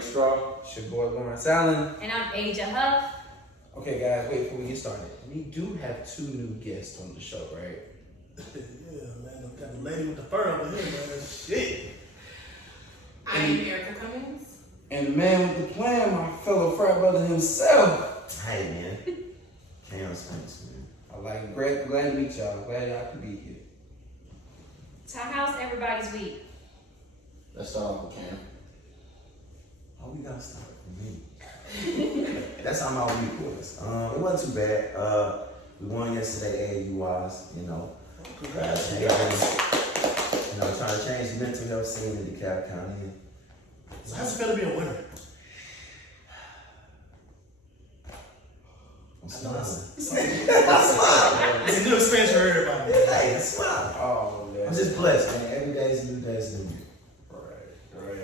Break Straw. It's your boy Lawrence Allen. And I'm Aja Huff. Okay, guys, wait before we get started. We do have 2 new guests on the show, right? Yeah, man. I've got the lady with the fur over here, man. Shit. I am Erica Cummings. And the man with the plan, my fellow frat brother himself. Hey, man. Cam Spence, man. I like it. Glad to meet y'all. Glad y'all could be here. So how's everybody's week? Let's start off with Cam. Oh, we gotta start with me. That's how my week was. It wasn't too bad. We won yesterday, AAU-wise, you know. Congrats. Trying to change the mental health scene in DeKalb County. So how's it feel to be a winner? I'm smiling. It's a new experience for everybody. Hey, I'm smiling. Oh, man. I'm just blessed, man. Every day is a new day is a new year. Right.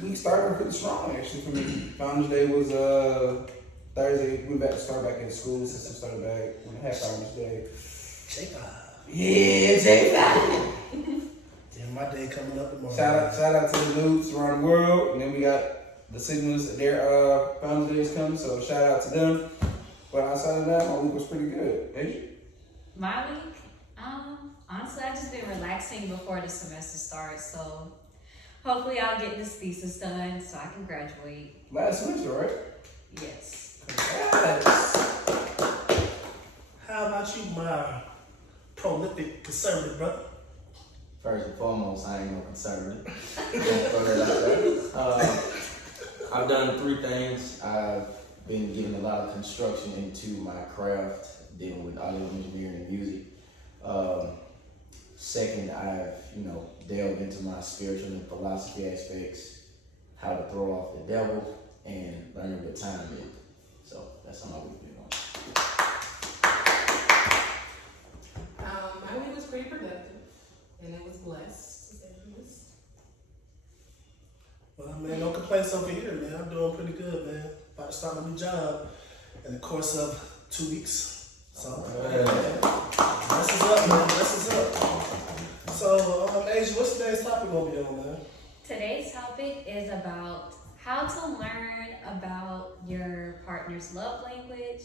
We started pretty strong, actually, for me. Founders Day was Thursday. We start back at school since we started back. We had Founders Day. J5. Yeah, J5. Damn, my day coming up tomorrow. Shout out to the dudes around the world. And then we got the Signals, their Founders Day is coming, so shout out to them. But outside of that, my week was pretty good. Asia? My week? Honestly, I've just been relaxing before the semester starts, so hopefully I'll get this thesis done so I can graduate. Last semester, right? Yes. Yes. How about you, my prolific conservative brother? First and foremost, I ain't no conservative. Throw that out there. I've done 3 things. I've been giving a lot of construction into my craft, dealing with audio engineering and music. Second, I've delved into my spiritual and philosophy aspects, how to throw off the devil, and learning what time is. So that's how my week been going. My week was pretty productive, and it was blessed, to say the least. Well, man, no complaints over here, man. I'm doing pretty good, man. About to start my new job in the course of 2 weeks. So, bless us up, man. Bless us up. So, Asia, what's today's topic gonna be on, man? Today's topic is about how to learn about your partner's love language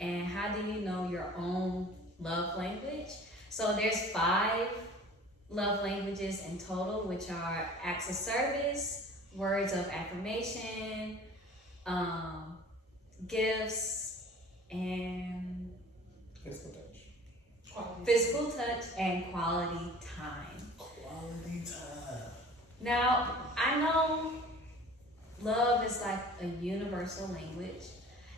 and how do you know your own love language. So there's 5 love languages in total, which are acts of service, words of affirmation, gifts, and physical touch and quality time. Quality time. Now, I know love is like a universal language,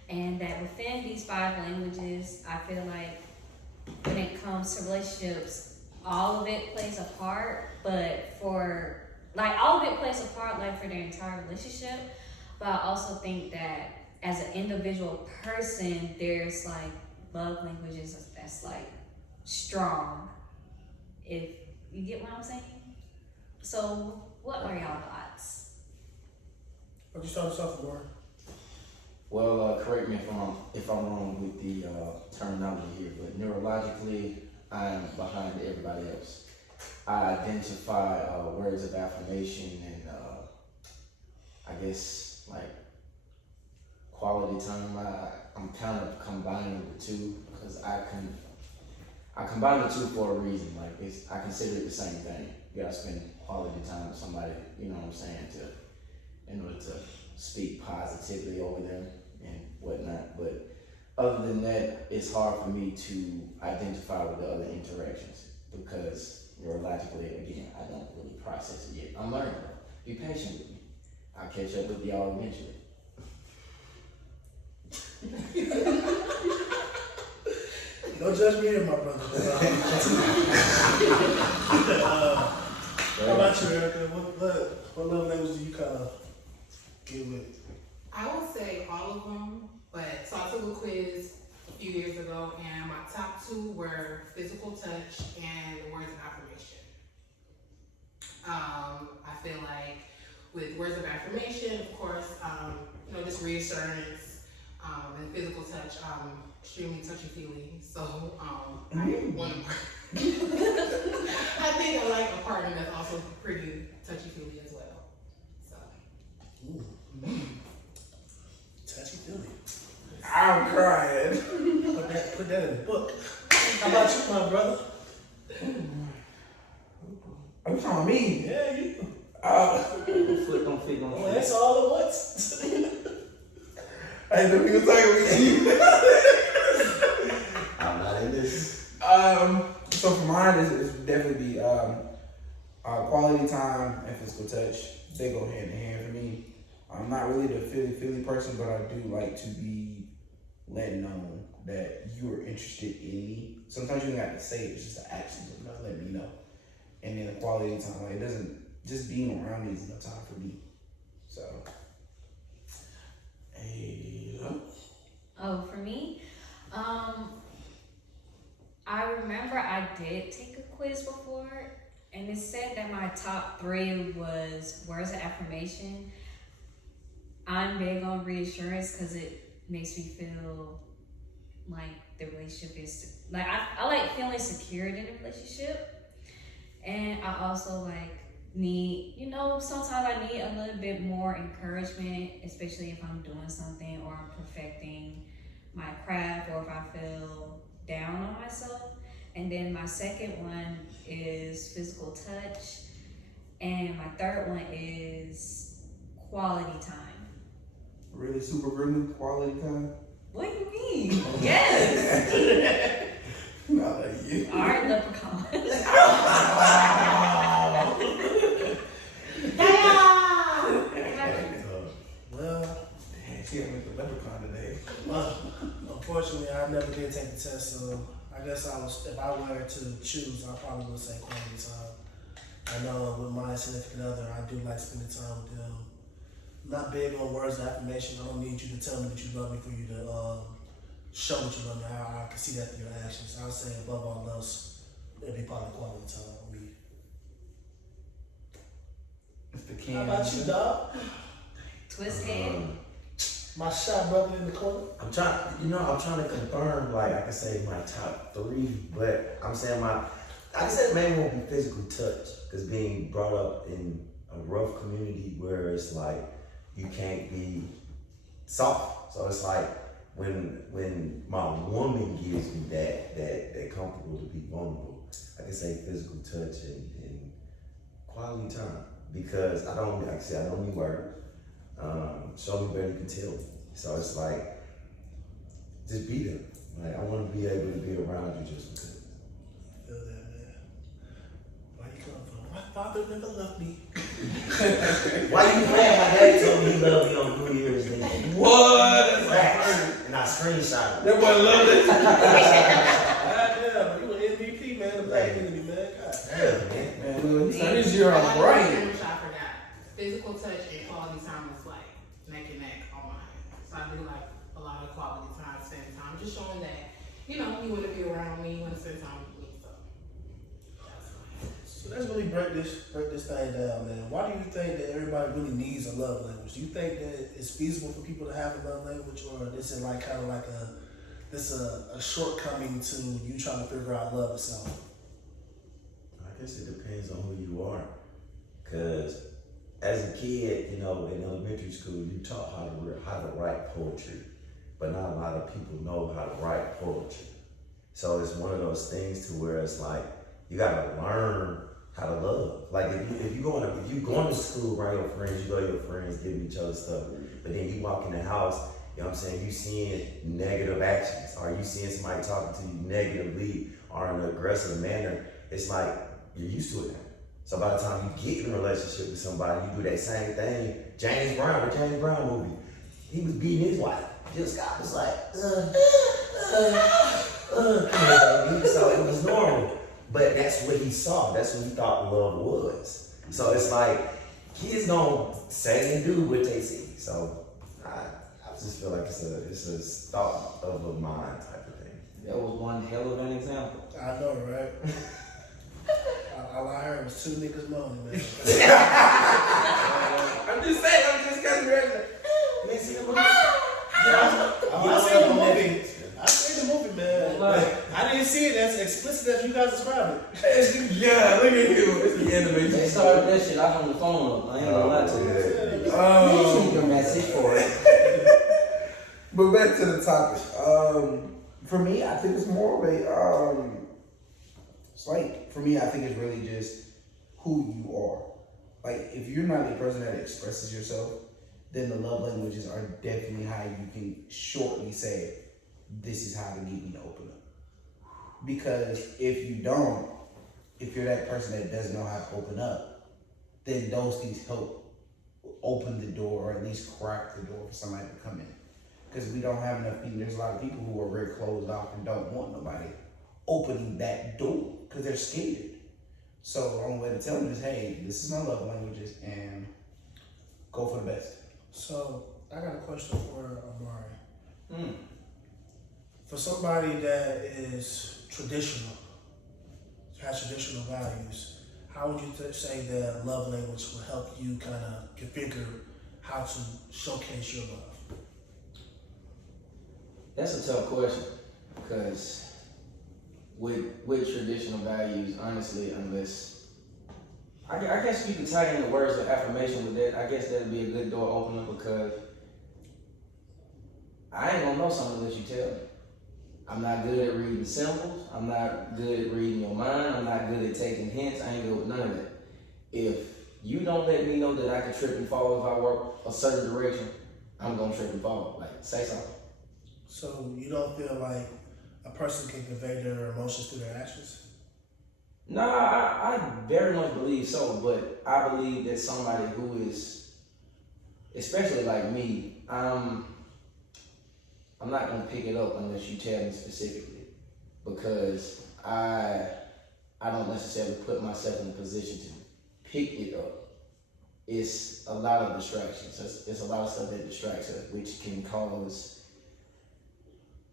and that within these 5 languages, I feel like when it comes to relationships, all of it plays a part, but all of it plays a part like for their entire relationship. But I also think that as an individual person, there's like love languages that's like strong, if you get what I'm saying. So what are y'all thoughts? What you start us off with, Warren? Well, correct me if I'm wrong with the terminology here, but neurologically, I'm behind everybody else. I identify words of affirmation and I guess like quality time. I'm kind of combining the 2 because I combine the 2 for a reason. Like I consider it the same thing. You gotta spend quality time with somebody, you know what I'm saying, in order to speak positively over them and whatnot. But other than that, it's hard for me to identify with the other interactions because neurologically, again, I don't really process it yet. I'm learning though. Be patient with me. I'll catch up with y'all eventually. Don't judge me here, my brother. How about you, Erica? What love language do you kind of get with? I would say all of them, but so I took a quiz a few years ago, and my top 2 were physical touch and words of affirmation. I feel like with words of affirmation, of course, just reassurance, and physical touch, extremely touchy-feely. So I want to. I think I like a partner that's also pretty touchy-feely as well. So Touchy feely. I'm crying. Put that in the book. How about you, my brother? Are you talking about me? Yeah, you. Foot don't fit on Well, that's all at once. I ain't never even talking with you. I'm not in this. So for mine, it's definitely be quality time and physical touch. They go hand in hand for me. I'm not really the feely person, but I do like to be let known that you are interested in me. Sometimes you don't have to say it; it's just the actions of not letting me know. And then the quality time, like it doesn't just being around me is enough time for me. So, hey, Oh, for me, I remember I did take a quiz before, and it said that my top 3 was words of affirmation. I'm big on reassurance because it makes me feel like the relationship is like I like feeling secured in a relationship, and I also like need, sometimes I need a little bit more encouragement, especially if I'm doing something or I'm perfecting my craft or if I feel down on myself. And then my second one is physical touch, and my third one is quality time. really super grooming quality time. What do you mean? Yes. Not like you. All right, leprechaun. Well, She got me the leprechaun today. unfortunately, I never did take the test, so I guess if I were to choose, I probably would say quality time. I know with my significant other, I do like spending time with them. Not big on words of affirmation. I don't need you to tell me that you love me for you to show that you love me. I can see that through your actions. I would say above all else, it'd be probably quality time with me. It's the How about you, dog? Twist head. My shot brother in the corner. I'm trying to confirm, like, I can say my top 3, but I'm saying I said maybe won't be physical touch, because being brought up in a rough community where it's like, you can't be soft. So it's like, when my woman gives me that comfortable to be vulnerable, I can say physical touch and quality time, because I don't need words. Show me better, you can tell me. So it's like, just be there. Like, I want to be able to be around you just because. Feel that, man. Where you come from? My father never loved me. Why you playing? My daddy told me he loved me on New Year's Day. What? And I screenshot it. That boy loved it. Goddamn, you an MVP, man. The black community, man. Yeah, man. Man, look, this year I'm I right. forgot. Physical touch and quality time was like neck and neck on mine. So I do like a lot of quality time, spending time, just showing that, you want to be around me, you want to spend time with me. So that's fine. So let's really break this thing down, man. Why do you think that everybody really needs a love language? Do you think that it's feasible for people to have a love language, or this is like kind of like a shortcoming to you trying to figure out love itself? I guess it depends on who you are. Because as a kid, in elementary school, you taught how to write poetry, but not a lot of people know how to write poetry. So it's one of those things to where it's like, you gotta learn how to love. Like if you going to school around your friends, you go to your friends giving each other stuff, but then you walk in the house, you know what I'm saying, you seeing negative actions, or you seeing somebody talking to you negatively or in an aggressive manner, it's like you're used to it now. So by the time you get in a relationship with somebody, you do that same thing. The James Brown movie, he was beating his wife. Jill Scott was like, so it was normal. But that's what he saw. That's what he thought love was. So it's like, kids don't say and do what they see. So I just feel like it's a thought of a mind type of thing. That was one hell of an example. I know, right? All I heard was 2 niggas moaning, man. I'm just saying, I'm just kind of ready. You ain't seen the movie? I seen the movie. I seen the movie, man. I didn't see it as explicit as you guys described it. Yeah, look at you. It's the animation. They started that shit out on the phone. I ain't gonna lie to you. Yeah, Leave your message for it. But back to the topic. For me, I think it's more of a it's like, for me, I think it's really just who you are. Like, if you're not a person that expresses yourself, then the love languages are definitely how you can shortly say, this is how to get me to open up. Because if you don't, if you're that person that doesn't know how to open up, then those things help open the door, or at least crack the door for somebody to come in. Because we don't have enough people. There's a lot of people who are very closed off and don't want nobody opening that door because they're scared. So the only way to tell them is, hey, this is my love languages, and go for the best. So I got a question for Amari. For somebody that is traditional, has traditional values, how would you say that love language will help you kind of configure how to showcase your love? That's a tough question, because with traditional values, honestly, unless I guess you can tie in the words of affirmation with that. I guess that'd be a good door opener, because I ain't gonna know something unless you tell me. I'm not good at reading symbols. I'm not good at reading your mind. I'm not good at taking hints. I ain't good with none of that. If you don't let me know that I can trip and fall if I work a certain direction, I'm gonna trip and fall. Like, say something. So you don't feel like a person can convey their emotions through their actions? No, I very much believe so, but I believe that somebody who is, especially like me, I'm not gonna pick it up unless you tell me specifically, because I don't necessarily put myself in a position to pick it up. It's a lot of distractions. It's a lot of stuff that distracts us, which can cause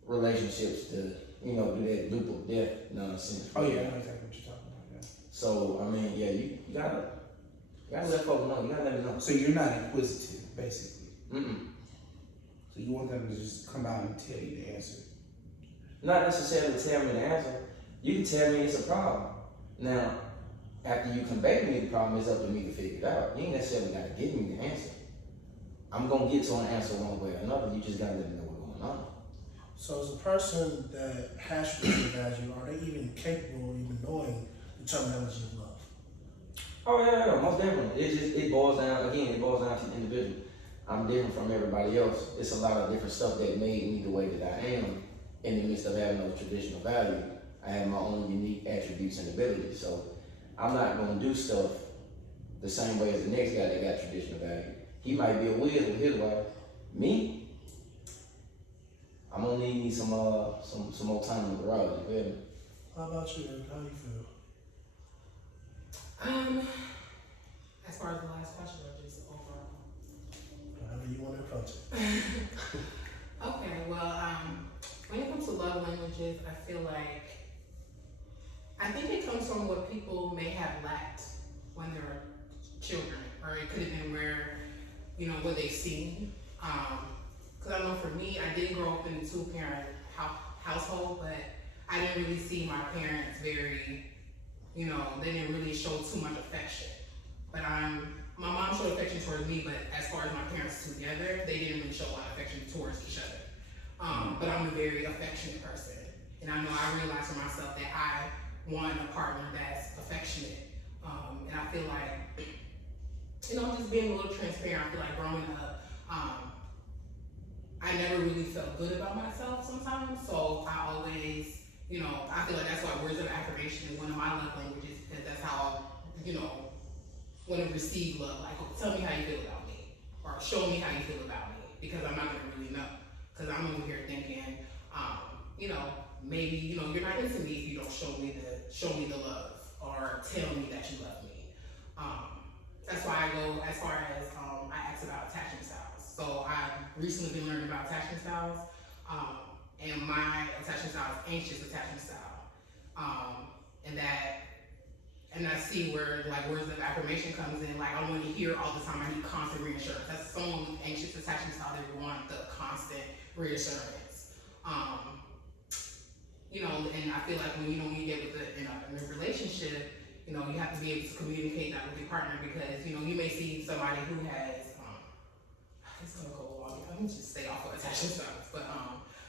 relationships to, do that loop of death nonsense. Oh yeah, I know exactly what you're talking about. Yeah. So I mean, yeah, you gotta let folks know. You gotta let them know. So you're not inquisitive, basically. Mm-mm. So you want them to just come out and tell you the answer. Not necessarily tell me the answer. You can tell me it's a problem. Now, after you convey to me the problem, it's up to me to figure it out. You ain't necessarily gotta give me the answer. I'm gonna get to an answer one way or another. You just gotta let me know what's going on. So as a person that has traditional values, are they even capable of even knowing the terminology of love? Oh yeah, most definitely. It boils down to the individual. I'm different from everybody else. It's a lot of different stuff that made me the way that I am in the midst of having those traditional values. I have my own unique attributes and abilities. So I'm not gonna do stuff the same way as the next guy that got traditional value. He might be a whiz with his wife. Me, I'm gonna need me some more time in the garage, you feel me? How about you, Eric? How do you feel? As far as the last question, or just overall? However you want to approach it. Okay, well, when it comes to love languages, I think it comes from what people may have lacked when they were children, or it could have been where, what they've seen. Because I know for me, I did grow up in a two-parent household, but I didn't really see my parents very, they didn't really show too much affection. But my mom showed affection towards me, but as far as my parents together, they didn't really show a lot of affection towards each other. But I'm a very affectionate person. And I know I realized for myself that I want a partner that's affectionate. And I feel like, just being a little transparent, I feel like growing up, I never really felt good about myself sometimes. So I always, I feel like that's why words of affirmation is one of my love languages, because that's how, want to receive love. Like, tell me how you feel about me, or show me how you feel about me, because I'm not gonna really know. Because I'm over here thinking, maybe you're not into me if you don't show me the love, or tell me that you love me. That's why I go as far as I ask about attachment styles. So I've recently been learning about attachment styles, and my attachment style is anxious attachment style, and I see where like words of affirmation comes in. Like, I want to hear all the time. I need constant reassurance. That's someone anxious attachment style. They want the constant reassurance. And I feel like when you get in a relationship, you have to be able to communicate that with your partner, because you may see somebody who has it's gonna go along. I'm gonna just stay off of attachment styles, but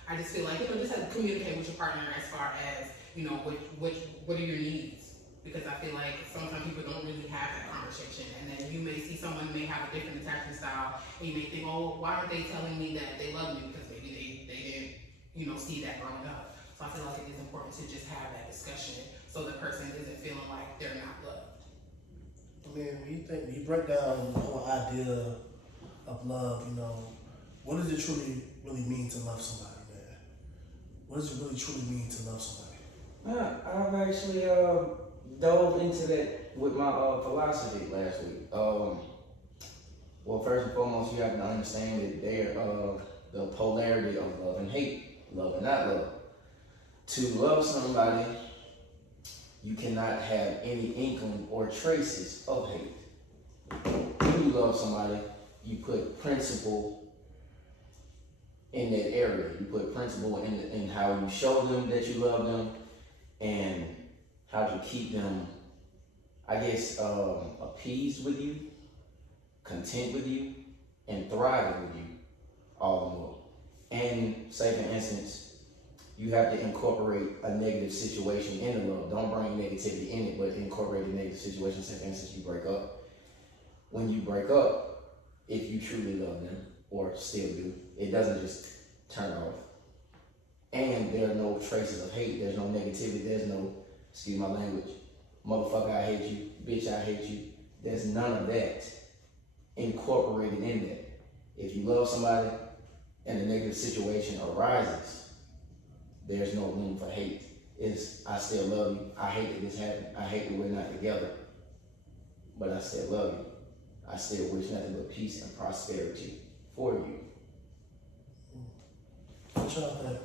I just feel like just have to communicate with your partner as far as what are your needs, because I feel like sometimes people don't really have that conversation, and then you may see someone may have a different attachment style, and you may think, oh, why aren't they telling me that they love me? Because maybe they didn't see that growing up. So I feel like it is important to just have that discussion so the person isn't feeling like they're not loved. I mean, when you break down the whole idea of love, what does it really mean to love somebody, man? What does it really truly mean to love somebody? I've actually dove into that with my philosophy last week. Well, first and foremost, you have to understand that the polarity of love and hate, love and not love. To love somebody, you cannot have any inkling or traces of hate. When you love somebody, you put principle in that area. You put principle in how you show them that you love them and how to keep them, I guess, appeased with you, content with you, and thriving with you all the more. And say for instance, you have to incorporate a negative situation in the love. Don't bring negativity in it, but incorporate a negative situation. Say for instance, you break up. When you break up, if you truly love them, or still do, it doesn't just turn off. And there are no traces of hate. There's no negativity. There's no, excuse my language, motherfucker, I hate you, bitch, I hate you. There's none of that incorporated in that. If you love somebody and a negative situation arises, there's no room for hate. It's, I still love you. I hate that this happened. I hate that we're not together. But I still love you. I still wish nothing but peace and prosperity for you. What y'all think?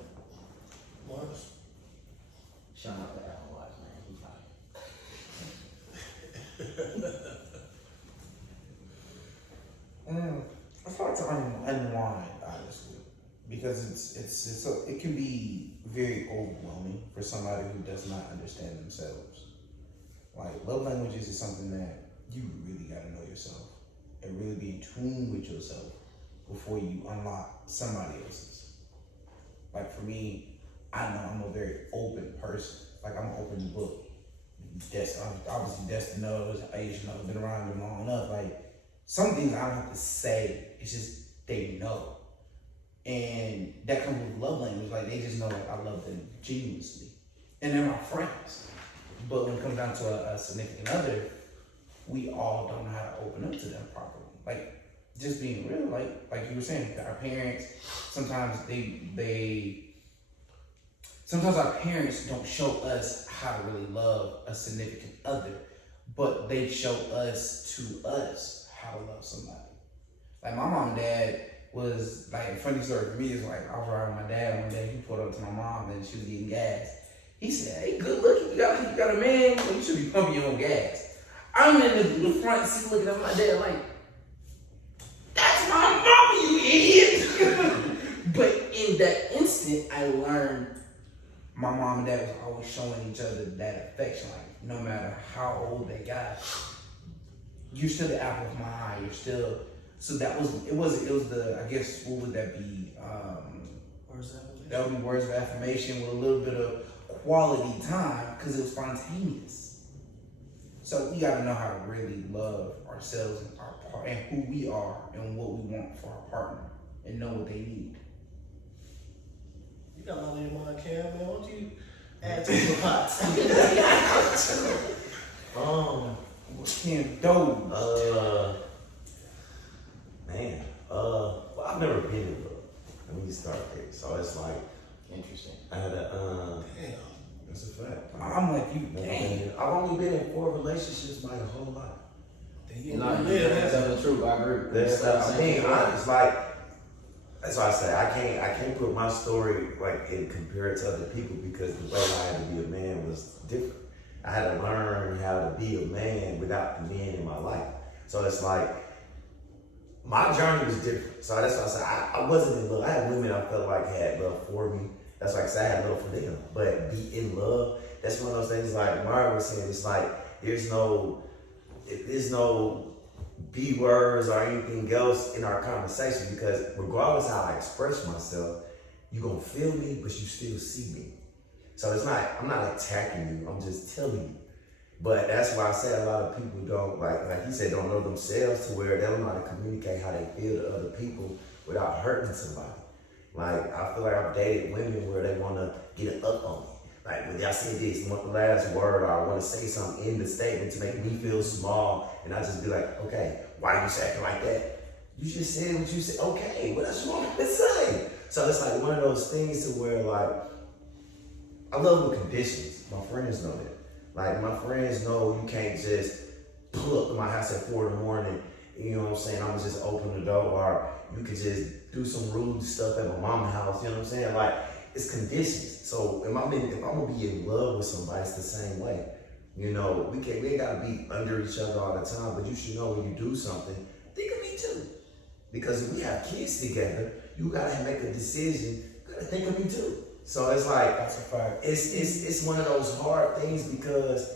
Morris? Shout out to Alan Watts, man. He fine. I try to unwind, honestly, because it can be very overwhelming for somebody who does not understand themselves. Like, love languages is something that you really got to know yourself and really be in tune with yourself before you unlock somebody else's. Like, for me, I know I'm a very open person. Like, I'm an open book. Obviously, Destin knows, Aisha knows, been around me long enough. Like, some things I don't have to say, it's just they know. And that comes with love language. Like, they just know, like, I love them genuinely. And they're my friends. But when it comes down to a significant other, we all don't know how to open up to them properly. Like, just being real, like you were saying, our parents, sometimes sometimes our parents don't show us how to really love a significant other, but they show us how to love somebody. Like, my mom and dad was, like, a funny story for me is, like, I was riding with my dad one day, he pulled up to my mom and she was getting gas. He said, hey, good looking, you got a man, well, you should be pumping your own gas. I'm in the front seat looking at my dad like, that's my mama, you idiot. But in that instant, I learned my mom and dad was always showing each other that affection. Like, no matter how old they got, you're still the apple of my eye. You're still, so that was, it was the, I guess, what would that be? Words of affirmation. That would be words of affirmation with a little bit of quality time because it was spontaneous. So we gotta know how to really love ourselves and who we are and what we want for our partner and know what they need. You got a lot on your mind, Cam, man. Why don't you add to your pot? Cam Doe. Well, I've never been in love. Let me start there. So it's like, Interesting. I had a, Damn. that's a fact. I'm like you, dang. I've only been in 4 relationships my whole life. No, that's the truth. I agree. That's it's like, that's why I say I can't put my story like and compare it to other people because the way I had to be a man was different. I had to learn how to be a man without the men in my life. So it's like my journey was different. So that's why I said I wasn't in love. I had women I felt like had love for me. That's why I said I had love for them. But be in love, that's one of those things like Mario was saying, it's like there's no B words or anything else in our conversation, because regardless how I express myself, you're gonna feel me, but you still see me. So it's not, I'm not attacking you, I'm just telling you. But that's why I say a lot of people don't, like you said, don't know themselves to where they don't know how to communicate how they feel to other people without hurting somebody. Like, I feel like I've dated women where they wanna get it up on me. Like, when y'all say this, you want the last word, or I wanna say something in the statement to make me feel small, and I just be like, okay, why are you acting like that? You just said what you said, okay, what else you want me to say? So it's like one of those things to where, like, I love the conditions. My friends know that. Like, my friends know you can't just pull up to my house at 4 in the morning, you know what I'm saying, I'm gonna just open the door, or you could just do some rude stuff at my mama's house, you know what I'm saying? Like, it's conditions. So if I'm gonna be in love with somebody, it's the same way. You know, we ain't gotta be under each other all the time, but you should know when you do something, think of me too. Because if we have kids together, you gotta make a decision, you gotta think of me too. So it's like, That's a fact. it's one of those hard things, because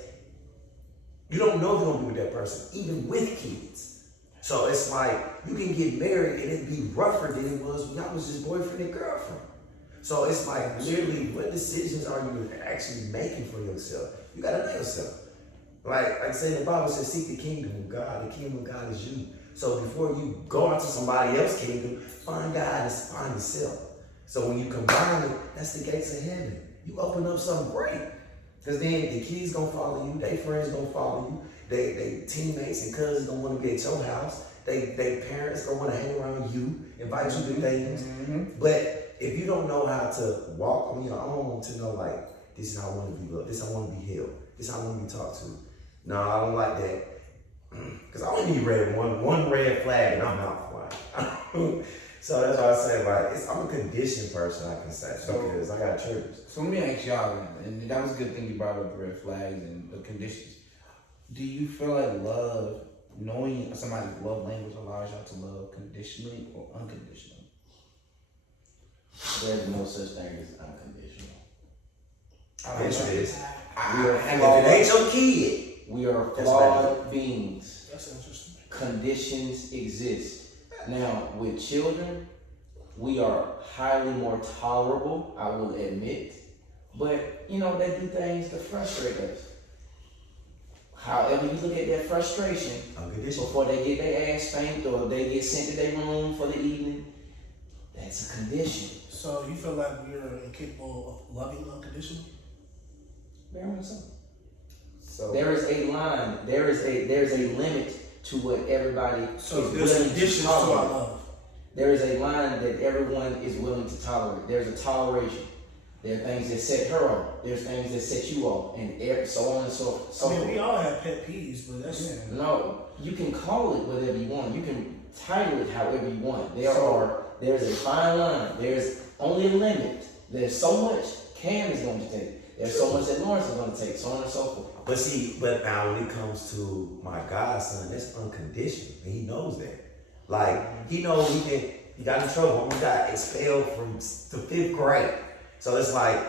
you don't know if you're gonna be with that person, even with kids. So it's like, you can get married and it'd be rougher than it was when I was just boyfriend and girlfriend. So it's like, literally, what decisions are you actually making for yourself? You gotta know yourself. Like I say in the Bible, it says, seek the kingdom of God. The kingdom of God is you. So before you go out to somebody else's kingdom, find God and find yourself. So when you combine it, that's the gates of heaven. You open up something great. Because then the kids gonna follow you, their friends gonna follow you, they teammates and cousins gonna wanna be at your house, they parents gonna wanna hang around you, invite you to things. Mm-hmm. But if you don't know how to walk, I don't want to know, like, this is how I want to be loved, this is how I want to be healed, this is how I want to be talked to. No, I don't like that. Because I only need one red flag and I'm out for. So that's why I say, like, I'm a conditioned person, I can say, because I got triggers. So let me ask y'all, and that was a good thing you brought up, the red flags and the conditions. Do you feel like love, knowing somebody's love language allows y'all to love conditionally or unconditionally? There's no such thing as unconditional. Yes, it is. We are If flawed. it ain't your kid, We are That's flawed beings. That's interesting. Conditions exist. Now, with children, we are highly more tolerable, I will admit. But, they do things to frustrate us. However, you look at that frustration, unconditional. before they get their ass spanked or they get sent to their room for the evening, that's a condition. So you feel like we're incapable of loving unconditionally? Very much so. So There is a line, there's a limit to what everybody So is there's willing conditions to to our tolerate. love. There is a line that everyone is willing to tolerate. There's a toleration. There are things that set her off. There's things that set you off, and so on and so I mean, forth. we all have pet peeves, but that's No, you can call it whatever you want. You can title it however you want. There's a fine line. There's only a limit. There's so much Cam is going to take. There's so much that Lawrence is going to take, so on and so forth. But now when it comes to my godson, that's unconditional, and he knows that. Like, he knows he got in trouble. He got expelled from the 5th grade. So it's like,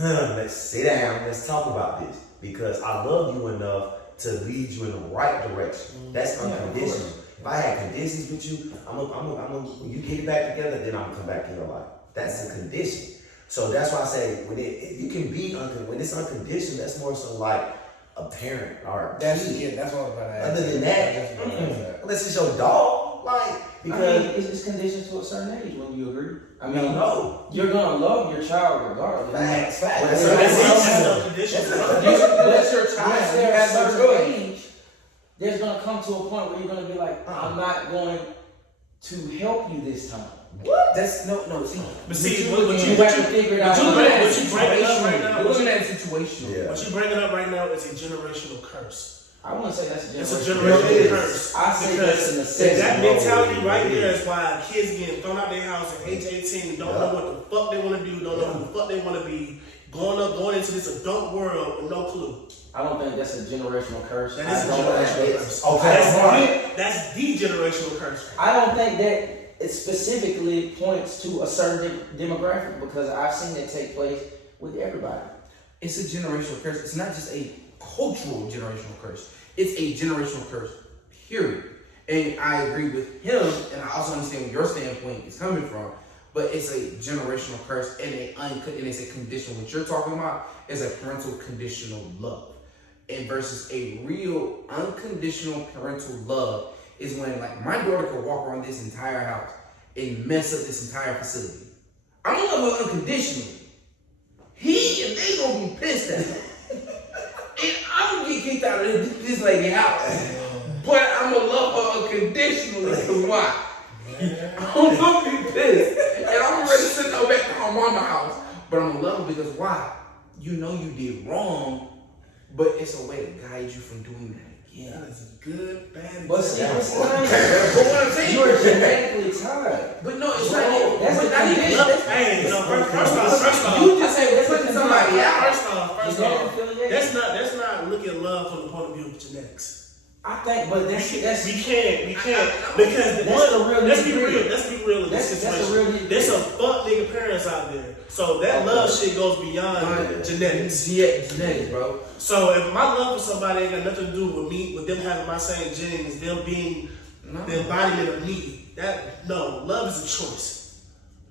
let's sit down, let's talk about this. Because I love you enough to lead you in the right direction. That's unconditional. If I had conditions with you, when you get it back together, then I'm gonna come back in your life. That's a condition. So that's why I say, when it's unconditional, that's more so like a parent or a kid. that's what I was about to ask. Other than that, unless it's your dog, like, because it's conditioned to a certain age. When you agree, no. you're gonna love your child regardless. Facts. that's unconditional. But your child Yes, at a that's certain good. age, there's gonna come to a point where you're gonna be like, I'm not going to help you this time. What? That's no. See, But see, You what have to figure it out. you bringing up right now, You're looking at it situational. Yeah. what you bringing up right now is a generational curse. I wouldn't say that's a It's a generational generational curse. I say that's a Because necessity. that mentality right It there is. is why kids getting thrown out their house at age 18 and don't know what the fuck they want to do, don't know who the fuck they want to be, going into this adult world with no clue. I don't think that's a generational curse. That is a I don't generational think curse. Okay, That's the generational curse. I don't think that it specifically points to a certain demographic, because I've seen it take place with everybody. It's a generational curse. It's not just a cultural generational curse. It's a generational curse, period. And I agree with him, and I also understand where your standpoint is coming from. But it's a generational curse, and it's a condition. What you're talking about is a parental conditional love, and versus a real unconditional parental love is when, like, my daughter could walk around this entire house and mess up this entire facility. I'm gonna love her unconditionally. He and they gonna be pissed at her. And I'm gonna get kicked out of this lady house. But I'm gonna love her unconditionally, because why? I'm gonna be pissed. And I'm ready to send her back to her mama's house. But I'm gonna love her because why? You know you did wrong, but it's a way to guide you from doing that again. That is a good, bad But see, example. what's the thing? But what I'm saying, You're genetically tied. but no, it's Bro, not. that's But the not even. condition. Hey, no, first off, You just ain't putting somebody out. first off, Genetic affiliation. that's not looking at love from the point of view of genetics. I think, but that's We can't because That's the real let's be nitty-gritty. let's be real in this That's the situation. real nitty-gritty. There's some fuck nigga parents out there, so that love shit goes beyond genetics. Yeah, genetics, bro. So if my love for somebody ain't got nothing to do with me, with them having my same genes, them being the embodiment of me, love is a choice.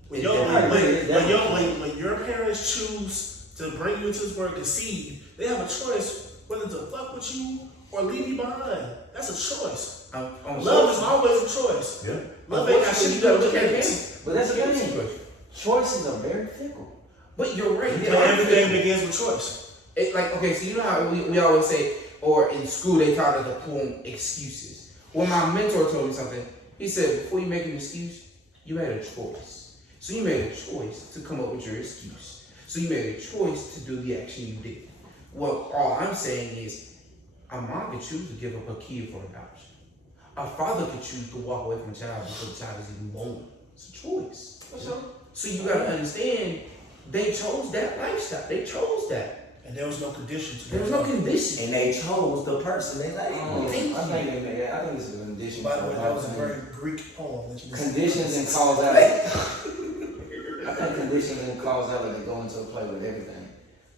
When your parents choose to bring you into this world, conceive, they have a choice whether to fuck with you or leave you behind. That's a choice. Love is always a choice. Yeah. Love ain't got shit to do with genetics. But that's the thing. Choices are very fickle. But you're right. But everything begins with choice. Okay, so you know how we always say, or in school they taught us to pull excuses. Well, my mentor told me something. He said, before you make an excuse, you had a choice. So you made a choice to come up with your excuse. So you made a choice to do the action you did. Well, all I'm saying is, a mom could choose to give up a kid for adoption. A father could choose to walk away from a child before the child is even born. It's a choice. So you gotta understand, they chose that lifestyle. They chose that. And there was no condition to There was no condition. And they chose the person they like. I think this is an addition. By the way, that was a very Greek poem that you just Conditions and causality. I think conditions and causality go into play with everything.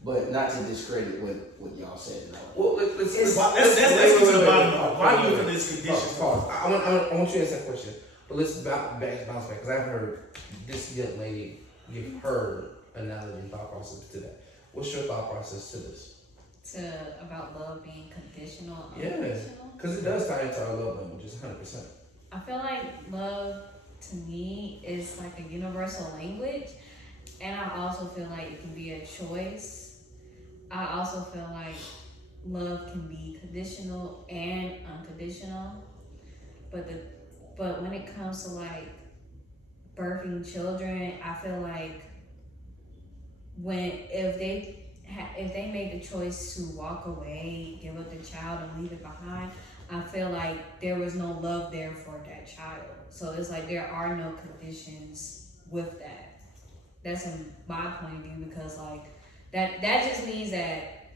But not to discredit what y'all said. No. Well, let's get to the bottom of it. Why do you think this condition? Pause. I want you to answer that question. But let's bounce back because I've heard this young lady give her analogy and thought process to that. What's your thought process to this? About love being conditional. Yeah, Unconditional? because it does tie into our love languages 100%. I feel like love to me is like a universal language, and I also feel like it can be a choice. I also feel like love can be conditional and unconditional, but when it comes to like birthing children, I feel like if they make the choice to walk away, give up the child and leave it behind, I feel like there was no love there for that child. So it's like there are no conditions with that. That's in my point of view, because like that just means that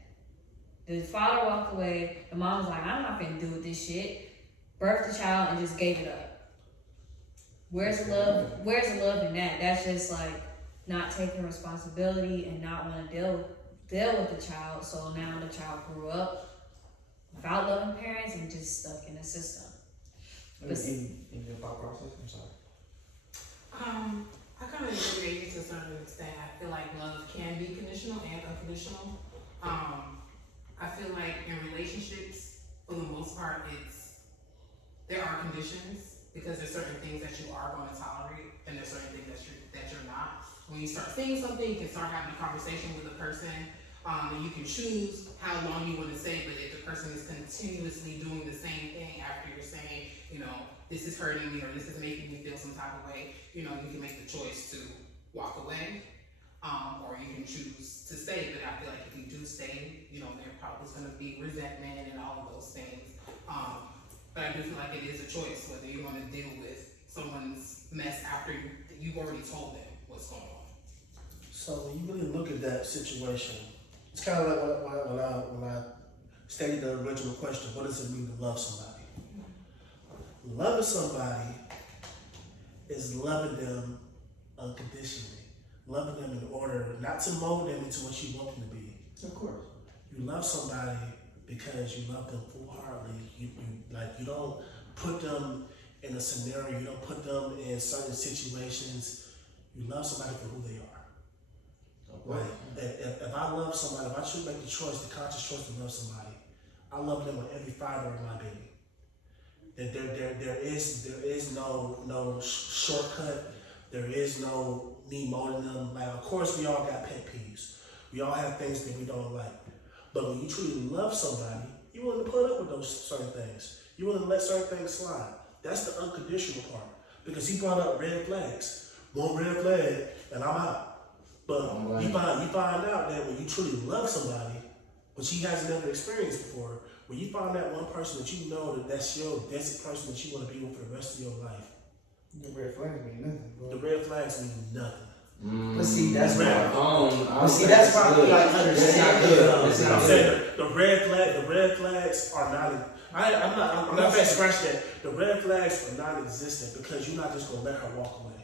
the father walked away, the mom was like, I'm not gonna do with this shit, birthed the child and just gave it up. Where's the love? Where's the love in that? That's just like not taking responsibility and not want to deal with the child. So now the child grew up without loving parents and just stuck in the system. In your thought process, I'm sorry. I kind of agree to a certain extent. I feel like love can be conditional and unconditional. I feel like in relationships, for the most part, there are conditions, because there's certain things that you are going to tolerate and there's certain things that you're not. When you start seeing something, you can start having a conversation with a person, and you can choose how long you want to stay. But if the person is continuously doing the same thing after you're saying, this is hurting me or this is making me feel some type of way, you can make the choice to walk away, or you can choose to stay. But I feel like if you do stay, there probably is going to be resentment and all of those things. But I do feel like it is a choice whether you want to deal with someone's mess after you've already told them what's going on. So when you really look at that situation, it's kind of like when I stated the original question, what does it mean to love somebody? Loving somebody is loving them unconditionally. Loving them in order not to mold them into what you want them to be. Of course. You love somebody because you love them full-heartedly. You don't put them in a scenario. You don't put them in certain situations. You love somebody for who they are. Right? If I love somebody, if I should make the choice, the conscious choice to love somebody, I love them with every fiber of my being. That there is no shortcut. There is no me molding them. Like, of course, we all got pet peeves. We all have things that we don't like. But when you truly love somebody, you willing to put up with those certain things. You willing to let certain things slide. That's the unconditional part. Because he brought up red flags. One red flag, and I'm out. But you find out that when you truly love somebody, which he has never experienced before, when you find that one person that you know that's your person that you want to be with for the rest of your life, The red flags mean nothing, bro. the red flags mean nothing. But see, that's why. that's why I feel like understanding. I'm saying the red flags are not. I'm not going to scratch that. The red flags are non-existent because you're not just going to let her walk away.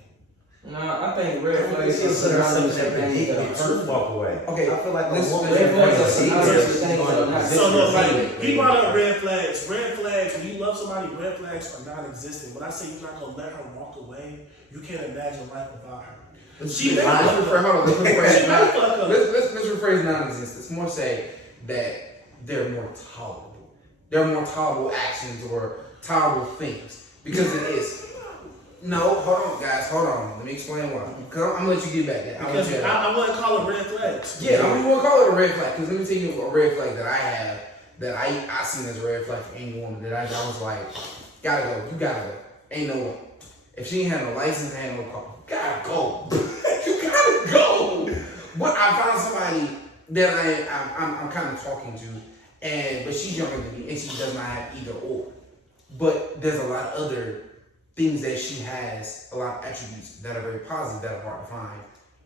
No, I think red flags It's are something synonymous that with things that predicted are to walk away. Okay, I feel like let's- red flags are synonymous with things that are not So no, like he brought up red flags. Red flags. When you love somebody, red flags are non-existent. When I say you're not gonna let her walk away, you can't imagine life without her. She may fuck up. She may fuck up. Let's rephrase non-existent. It's more say that they're more tolerable. They're more tolerable actions or tolerable things. Because it is. No, hold on, guys. Hold on. Let me explain why. Because I'm gonna let you get back there. Because I wouldn't call it red flags. Yeah, I'm gonna call it a red flag. Because let me tell you a red flag that I have that I seen as a red flag for any woman that I was like, gotta go. You gotta go. Ain't no way. If she ain't had no license, ain't no car. Gotta go. You gotta go. But I found somebody that I'm kind of talking to, but she's younger than me, and she does not have either or. But there's a lot of other things that she has, a lot of attributes that are very positive that are hard to find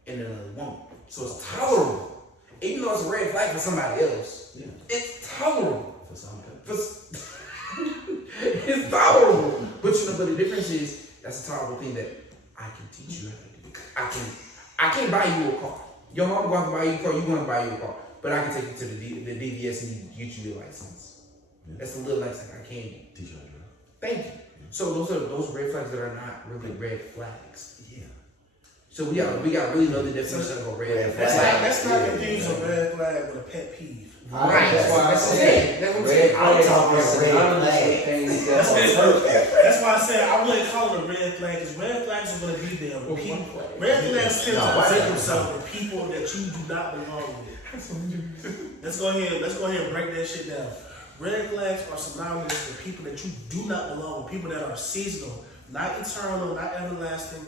in another woman. So it's tolerable. Even though it's a red flag for somebody else, it's tolerable. For some people. It's tolerable. But you know, but the difference is that's a tolerable thing that I can teach you how to do. I can buy you a car. Your mom going to buy you a car, you going to buy you a car. But I can take you to the DVS and get you your license. That's the little license I can Teach you how to drive. Thank you. So those are those red flags that are not really red flags. Yeah. So we got really know the definition of a red flag. Let's not confuse a red flag with a pet peeve. Right. That's why I said That's what I'm red saying. flags talking are red synonymous with flags. things that are perfect. That's why I said I wouldn't call it a red flag because red flags are going to be there. When people, red flags tend to present themselves with people that you do not belong with. Let's go ahead and break that shit down. Red flags are synonymous with people that you do not belong with, people that are seasonal, not eternal, not everlasting.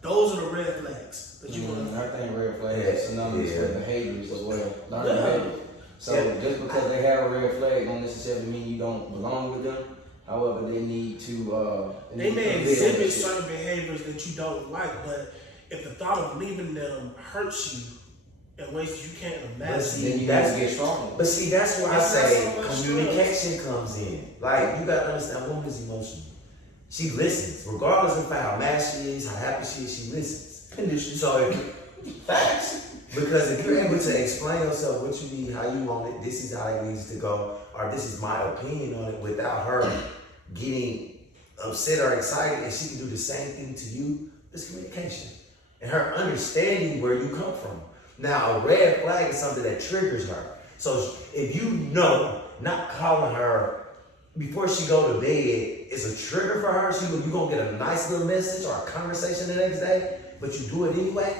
Those are the red flags that you want to I think red flags are synonymous with behaviors as well. Learning behavior. So just because they have a red flag don't necessarily mean you don't belong with them. However, they need to They may exhibit certain behaviors that you don't like, but if the thought of leaving them hurts you in ways that you can't imagine, then you have to get stronger. But see, that's why I It's not say so much communication comes in. Like, you gotta understand, a woman's emotional. She listens, regardless of how mad she is, how happy she is, she listens. Conditions. So if facts. Because if you're able to explain yourself, what you need, how you want it, this is how it needs to go, or this is my opinion on it, without her getting upset or excited, and she can do the same thing to you, it's communication. And her understanding where you come from. Now, a red flag is something that triggers her. So if you know not calling her before she go to bed is a trigger for her, you're going to get a nice little message or a conversation the next day, but you do it anyway,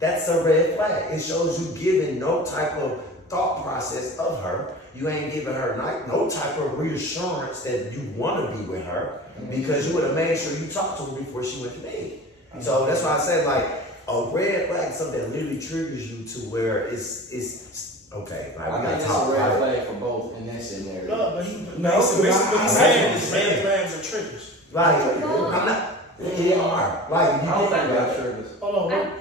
that's a red flag. It shows you giving no type of thought process of her. You ain't giving her no type of reassurance that you want to be with her because you would have made sure you talked to her before she went to bed. So that's why I said, like, a red flag is something that literally triggers you to where it's okay. Like, I think it's a red flag for both in that scenario. no, but basically what he's saying is red flags are triggers. Like, I'm not, they are. Like, I don't think that triggers. Hold on.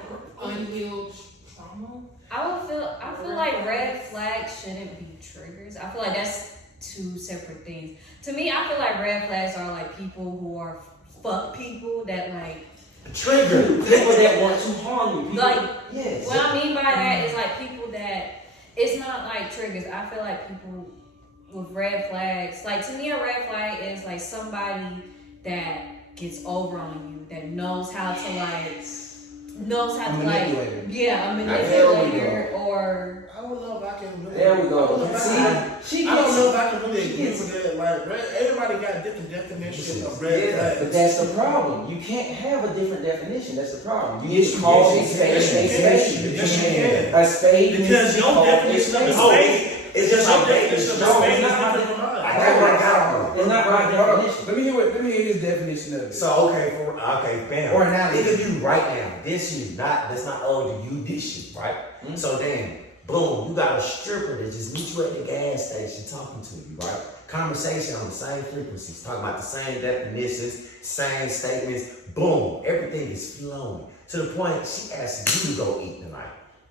Unhealed trauma. I feel like red flags shouldn't be triggers. I feel like that's two separate things. To me, I feel like red flags are like people who are fuck people that like trigger. People that want to harm you. People, like Yes. what I mean by that is like people that it's not like triggers. I feel like people with red flags, like to me, a red flag is like somebody that gets over on you, that knows how to like, knows how to like, yeah, a manipulator or. I don't know if I can really. There we go. I don't know if I can really agree gets- with that. Like, everybody got different definitions of red flags. But that's the problem. You can't have a different definition. That's the problem. You Yes, just you call can. a spade a Yes, spade. Yes, you can. A spade Because needs to be your called a definition of a spade. spade It's is just your like definition of a No, spade it's is not. different from mine. I got what I got. It's not my definition. Let me hear his definition of it. So okay, bam. Or analogy. Think of you right now. This shit that's not old to you. This shit, right? Mm-hmm. So then, boom, you got a stripper that just meet you at the gas station talking to you, right? Conversation on the same frequencies, talking about the same definitions, same statements. Boom, everything is flowing to the point she asks you to go eat tonight.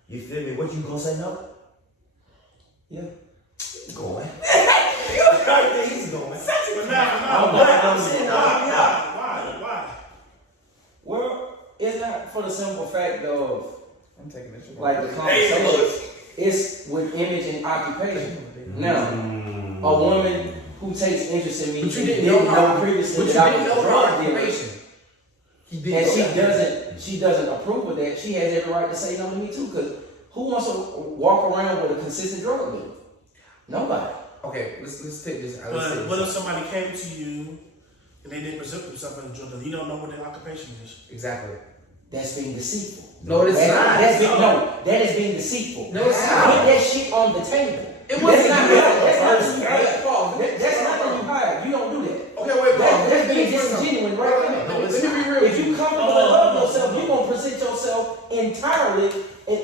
You feel me? What you gonna say no? Yeah. He's going. You right there, he's going. But now, why? Well, it's not for the simple fact of I'm taking this shit. like the conversation. It's with image and occupation. Now, a woman who takes interest in me But you didn't didn't know know previously But you that I didn't was know a her drug dealer, occupation. He didn't and know she that. doesn't approve of that. She has every right to say no to me too. Because who wants to walk around with a consistent drug dealer? Nobody. Okay, let's take this. But what if somebody came to you and they didn't present themselves as a drug dealer? You don't know what their occupation is. Exactly. That's being deceitful. No, it's not. That is being deceitful. No, it's Put not. that shit on the table. It wasn't That's you. not That's you hide. That's nothing you hide. You don't do that. Okay, wait, That's being disingenuous right there. Let me be real. If you comfortable and love yourself, you're gonna present yourself entirely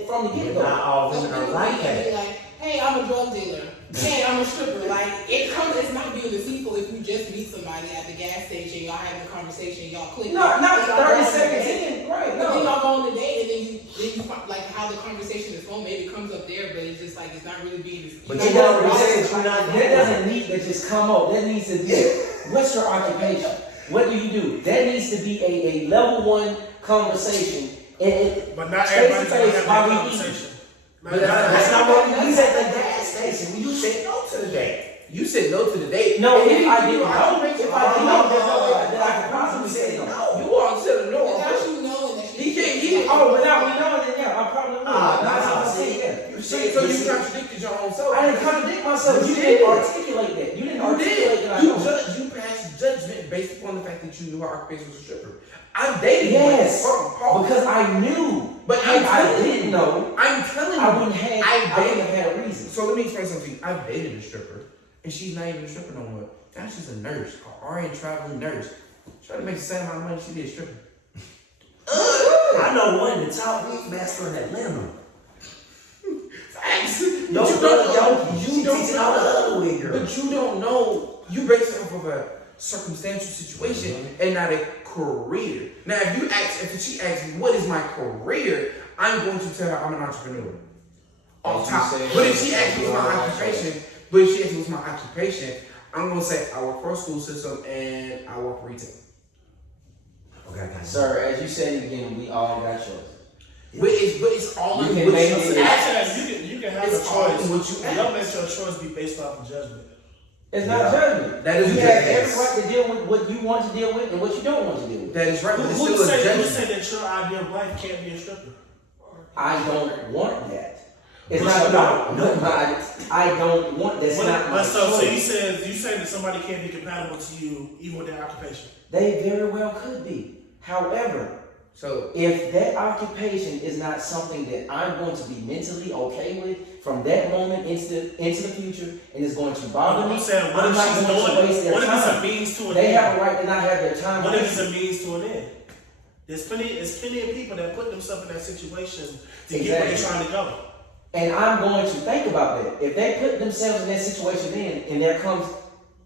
from the But get-go. not all So women are people like can that. be like, hey, I'm a drug dealer. Hey, I'm a stripper. Like, it's not being deceitful if you just meet somebody at the gas station, y'all having a conversation, y'all click. No, not Then y'all 30 go on a seconds date. in, right? But then No. y'all go on the date and then you like how the conversation is flowing, maybe it comes up there, but it's just like it's not really being deceitful. But you don't resist, you're not That doesn't need to just come up. That needs to be, what's your occupation? What do you do? That needs to be a level one conversation. And But not face to everybody's gonna face have while that we eat. conversation. But That's not what we said at the gas station. You said no to the date. You said no to the date. No, And if then I you didn't know, occupation. if I didn't know, there's no way that I could possibly say no. You are telling no. Without you knowing that He can't. He. Oh, without me knowing, then yeah, I probably would. That's how I see it. You said so. You contradicted your own self. I didn't contradict myself. But You you didn't did. articulate that. You didn't You articulate did. that. I You know. judged. You passed judgment based upon the fact that you knew her occupation was a stripper. I'm dating. Yes, you. because I knew. But If I'm I telling you. didn't know, I'm telling you. I wouldn't have had a reason. So let me explain something to you. I've dated a stripper, and she's not even a stripper no more. Now she's a nurse, an RN traveling nurse. She trying to make the same amount of money she did stripping. I know one, the top week master in Atlanta. Facts. No, You don't know. you teaching all the other wig girls. But you don't know. You base it off of a circumstantial situation and not a career. Now, if she asks me, what is my career? I'm going to tell her I'm an entrepreneur. Off As you top. said, But if she asks me you what's my are an occupation, I'm going to say I work for a school system and I work retail. Okay, I got you. Sir, as you said again, we all got choices. But it's all You in can what make you it- ask. You can have It's a all in choice. what you Don't let ask. your choice be based off of judgment. It's not Yeah. judgment. That is You a have judgment. every right to deal with what you want to deal with and what you don't want to deal with. That is right, but it's Who still a say judgment. that your ideal wife can't be a stripper? I don't want that. It's But not you about don't. I don't want. That's not my So you choice. say that somebody can't be compatible to you even with their occupation. They very well could be. However, So if that occupation is not something that I'm going to be mentally okay with from that moment into the future, and is going to bother me, I'm saying, what I'm if not she's going to doing waste it? their What if it's a time. means to an They end? have a right to not have their time What if it's wasted. a means to an end? There's plenty of people that put themselves in that situation to get where they're Exactly. trying to go. And I'm going to think about that. If they put themselves in that situation then, and there comes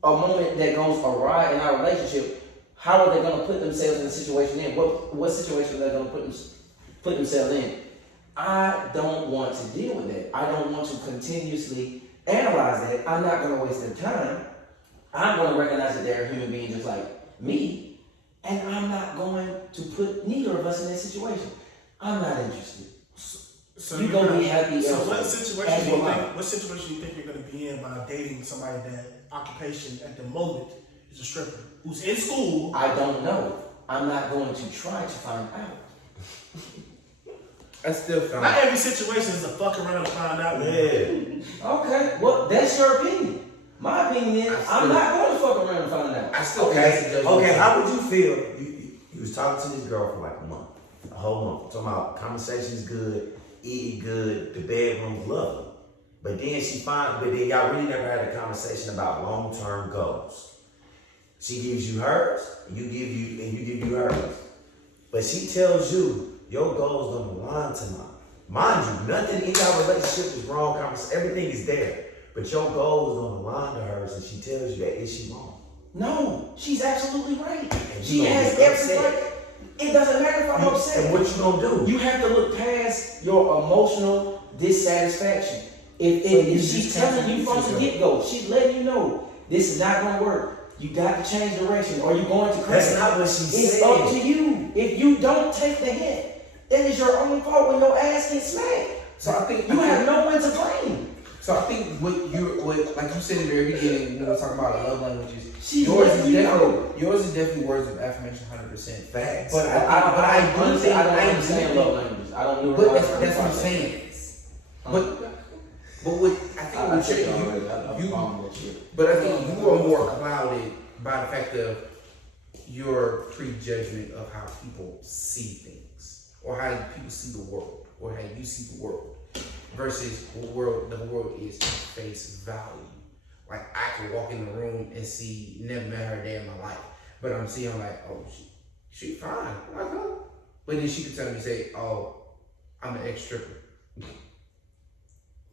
a moment that goes awry in our relationship, how are they going to put themselves in a situation then? What situation are they going to put themselves in? I don't want to deal with that. I don't want to continuously analyze that. I'm not going to waste their time. I'm going to recognize that they're a human being just like me, and I'm not going to put neither of us in that situation. I'm not interested. So So you gonna be happy. So elsewhere. what situation That's do you what think? What situation you think you're gonna be in by dating somebody that occupation at the moment is a stripper who's in school? I don't know. I'm not going to try to find out. I still found. Not every situation is a fuck around to find out. Man. Okay, well, that's your opinion. My opinion is I'm not going to fuck around and find out. I still think that's a Okay, judgment. okay, how would you feel? You was talking to this girl for like a month, a whole month. Talking about conversation's good, eating good, the bedroom's lovely. But then y'all really never had a conversation about long-term goals. She gives you hers, and you give you hers. But she tells you your goals don't align to mine. Mind you, nothing in our relationship is wrong. Everything is there. But your goals don't align to hers, and she tells you that. Is she wrong? No, she's absolutely right. And She you gonna has get every upset. right. It doesn't matter if I'm upset. And what you gonna do? You have to look past your emotional dissatisfaction. If she's telling you from the get-go, she's letting you know this is not gonna work. You got to change direction, or you're going to crash. That's not what she It's said. up to you. If you don't take the hint, it is your own fault when your ass gets smacked. So I think You have no one to blame. So I think what like you said in the very beginning when we were talking about love languages, She's yours letting you know. is definitely words of affirmation, 100%. Facts. But I don't I understand love languages. I don't know. But that's what I'm saying. But what I think I what think but I think you are more clouded by the fact of your prejudgment of how people see things, or how people see the world, or how you see the world, versus the world is face value. Like I could walk in the room and see, never met her a day in my life, but I'm seeing like, oh, she fine, like her. But then she could tell me, say, oh, I'm an ex-stripper.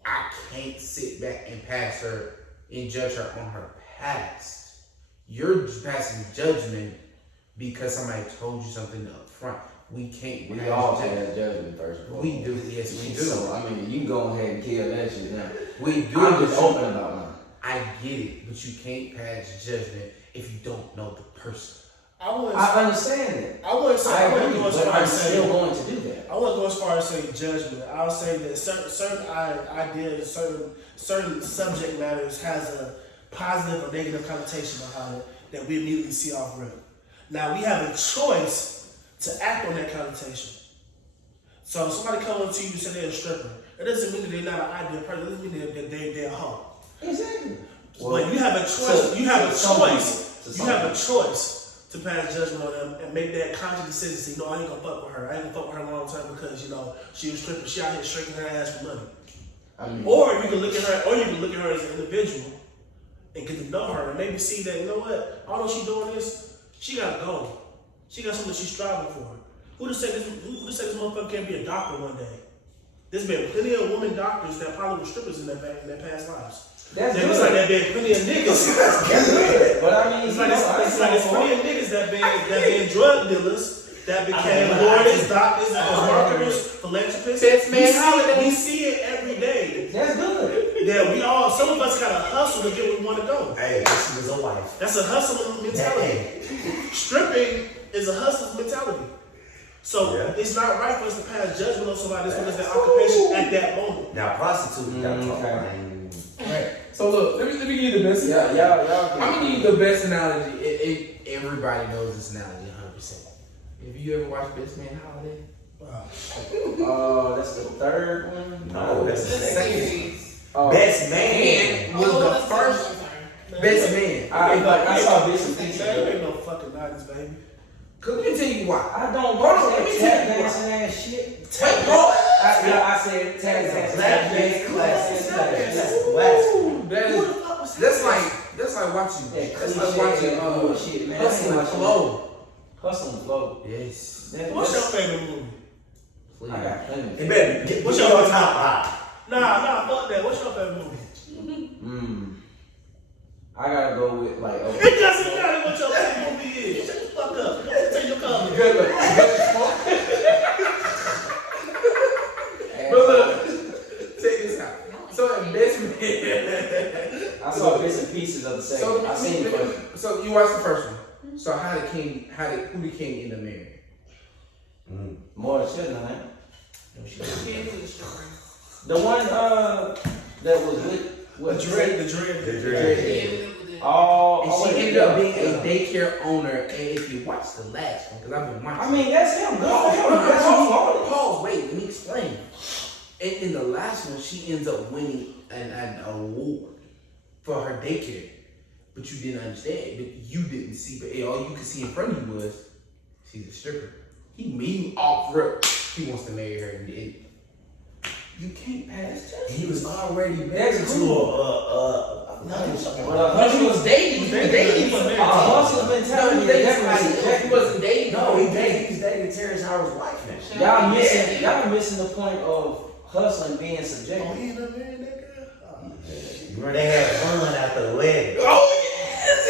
I can't sit back and pass her and judge her on her past. You're passing judgment because somebody told you something up front. We can't. We all have judgment first of all. We do, yes, we do. So I mean, you can go ahead and kill that shit now. We do. I'm just open about mine. I get it, but you can't pass judgment if you don't know the person. I understand that. I wouldn't agree, go as but far I'm as still saying. going to do that. I wouldn't go as far as saying judgment. I'll say that certain ideas, certain subject matters has a positive or negative connotation behind it that we immediately see off rip. Now we have a choice to act on that connotation. So if somebody comes up to you and say they're a stripper, it doesn't mean that they're not an ideal person. It doesn't mean that they're a hoe. Exactly. But you have a choice. You have a choice to pass judgment on them and make that conscious decision. Say, no, I ain't gonna fuck with her. I ain't gonna fuck with her long term because she was stripping. She out here stripping her ass for money. I mean, Or you can look at her, as an individual and get to know her and maybe see that, you know what? Although she's doing this, she got a goal. She got something she's striving for. Who to say this motherfucker can't be a doctor one day? There's been plenty of women doctors that probably were strippers in their past lives. that's It's good. like there been plenty of niggas. That's good. But I mean, It's like there's plenty of niggas that been drug dealers that became lawyers, doctors, marketers, philanthropists. Best man holiday. We see it every day. that's good. That some of us gotta hustle to get where we want to go. Hey, she was a wife. That's a hustle mentality. Stripping is a hustle mentality. So it's not right for us to pass judgment on somebody just because their occupation at that moment. Now, prostitute, you gotta talk about it. Right. So look, let me give you the best. Y'all. I'm gonna give you the best analogy. Everybody knows this analogy 100%. Have you ever watched Best Man Holiday? That's the third one. No, that's the second. Series. Best man. Was the first Best Man. I saw bits and Man, pieces. you ain't no fucking 90s, baby. Cause let me tell you why. I don't Hold watch on, let that me tap tell you dancing ass shit. Wait, bro. I said tap dancing. That's like watching. Yeah, That's like watching. bullshit, man. Hustle and Flow. Hustle and Flow. Yes. What's your favorite movie? Please. I got plenty. Hey, baby, What's your your top 5? Nah, fuck that. What's your favorite movie? I gotta go with like. It doesn't matter what your favorite movie is. Shut the fuck up. Take your comment. But look, check this out. So in Best Man. I saw bits and pieces of the second. I seen it first. So you watched the first one. So who the king end up marrying? More than shit, man. No, she The didn't. kid who was stripper? The one that was with what? The dread. Oh, And she ended up being a daycare owner. And if you watch the last one, because I've been watching. I mean, that's him. Pause, That's pause, wait, let me explain. In the last one, she ends up winning an award for her daycare. But you didn't understand, but you didn't see, but all you could see in front of you was she's a stripper. He off rip, he wants to marry her, and you can't pass judgment. He was already married to No, he was dating. He was dating. Hustle's mentality. He wasn't dating. he's dating Terrence Howard's wife now. Y'all missing the point of hustling being subjective. Oh, he ain't never married that girl? Remember they had fun after the wedding.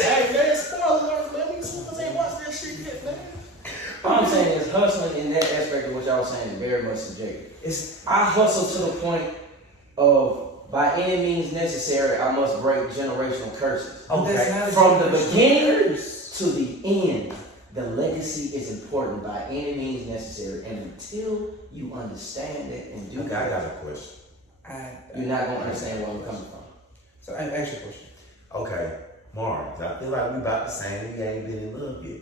Hey, man, spoiler alert, man. We supposed to watch that shit yet, man. All I'm saying is hustling in that aspect of what y'all was saying is very much subjective. I hustle to the point of by any means necessary, I must break generational curses. Okay. From the beginning to the end, the legacy is important by any means necessary. And until you understand that and do Okay, I got a question. you're not going to understand where I'm coming from. So I ask you a question. Okay, Mars, I feel like we about the same. We ain't been in love yet.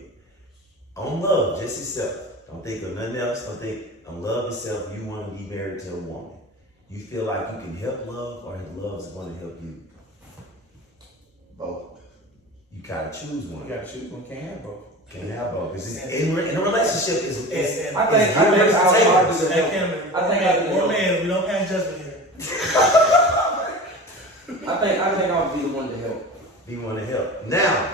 On love, just itself. Don't think of nothing else. Don't think on love itself. You want to be married to a woman. You feel like you can help love, or love is going to help you. Both. You gotta choose one. You gotta choose one, can't have both. Can't have both. Because in a relationship, is I think I'll argue the Hey, help. Cameron, I think I we're can man, we don't pass judgment here. I think I'll be the one to help. be one to help. Now,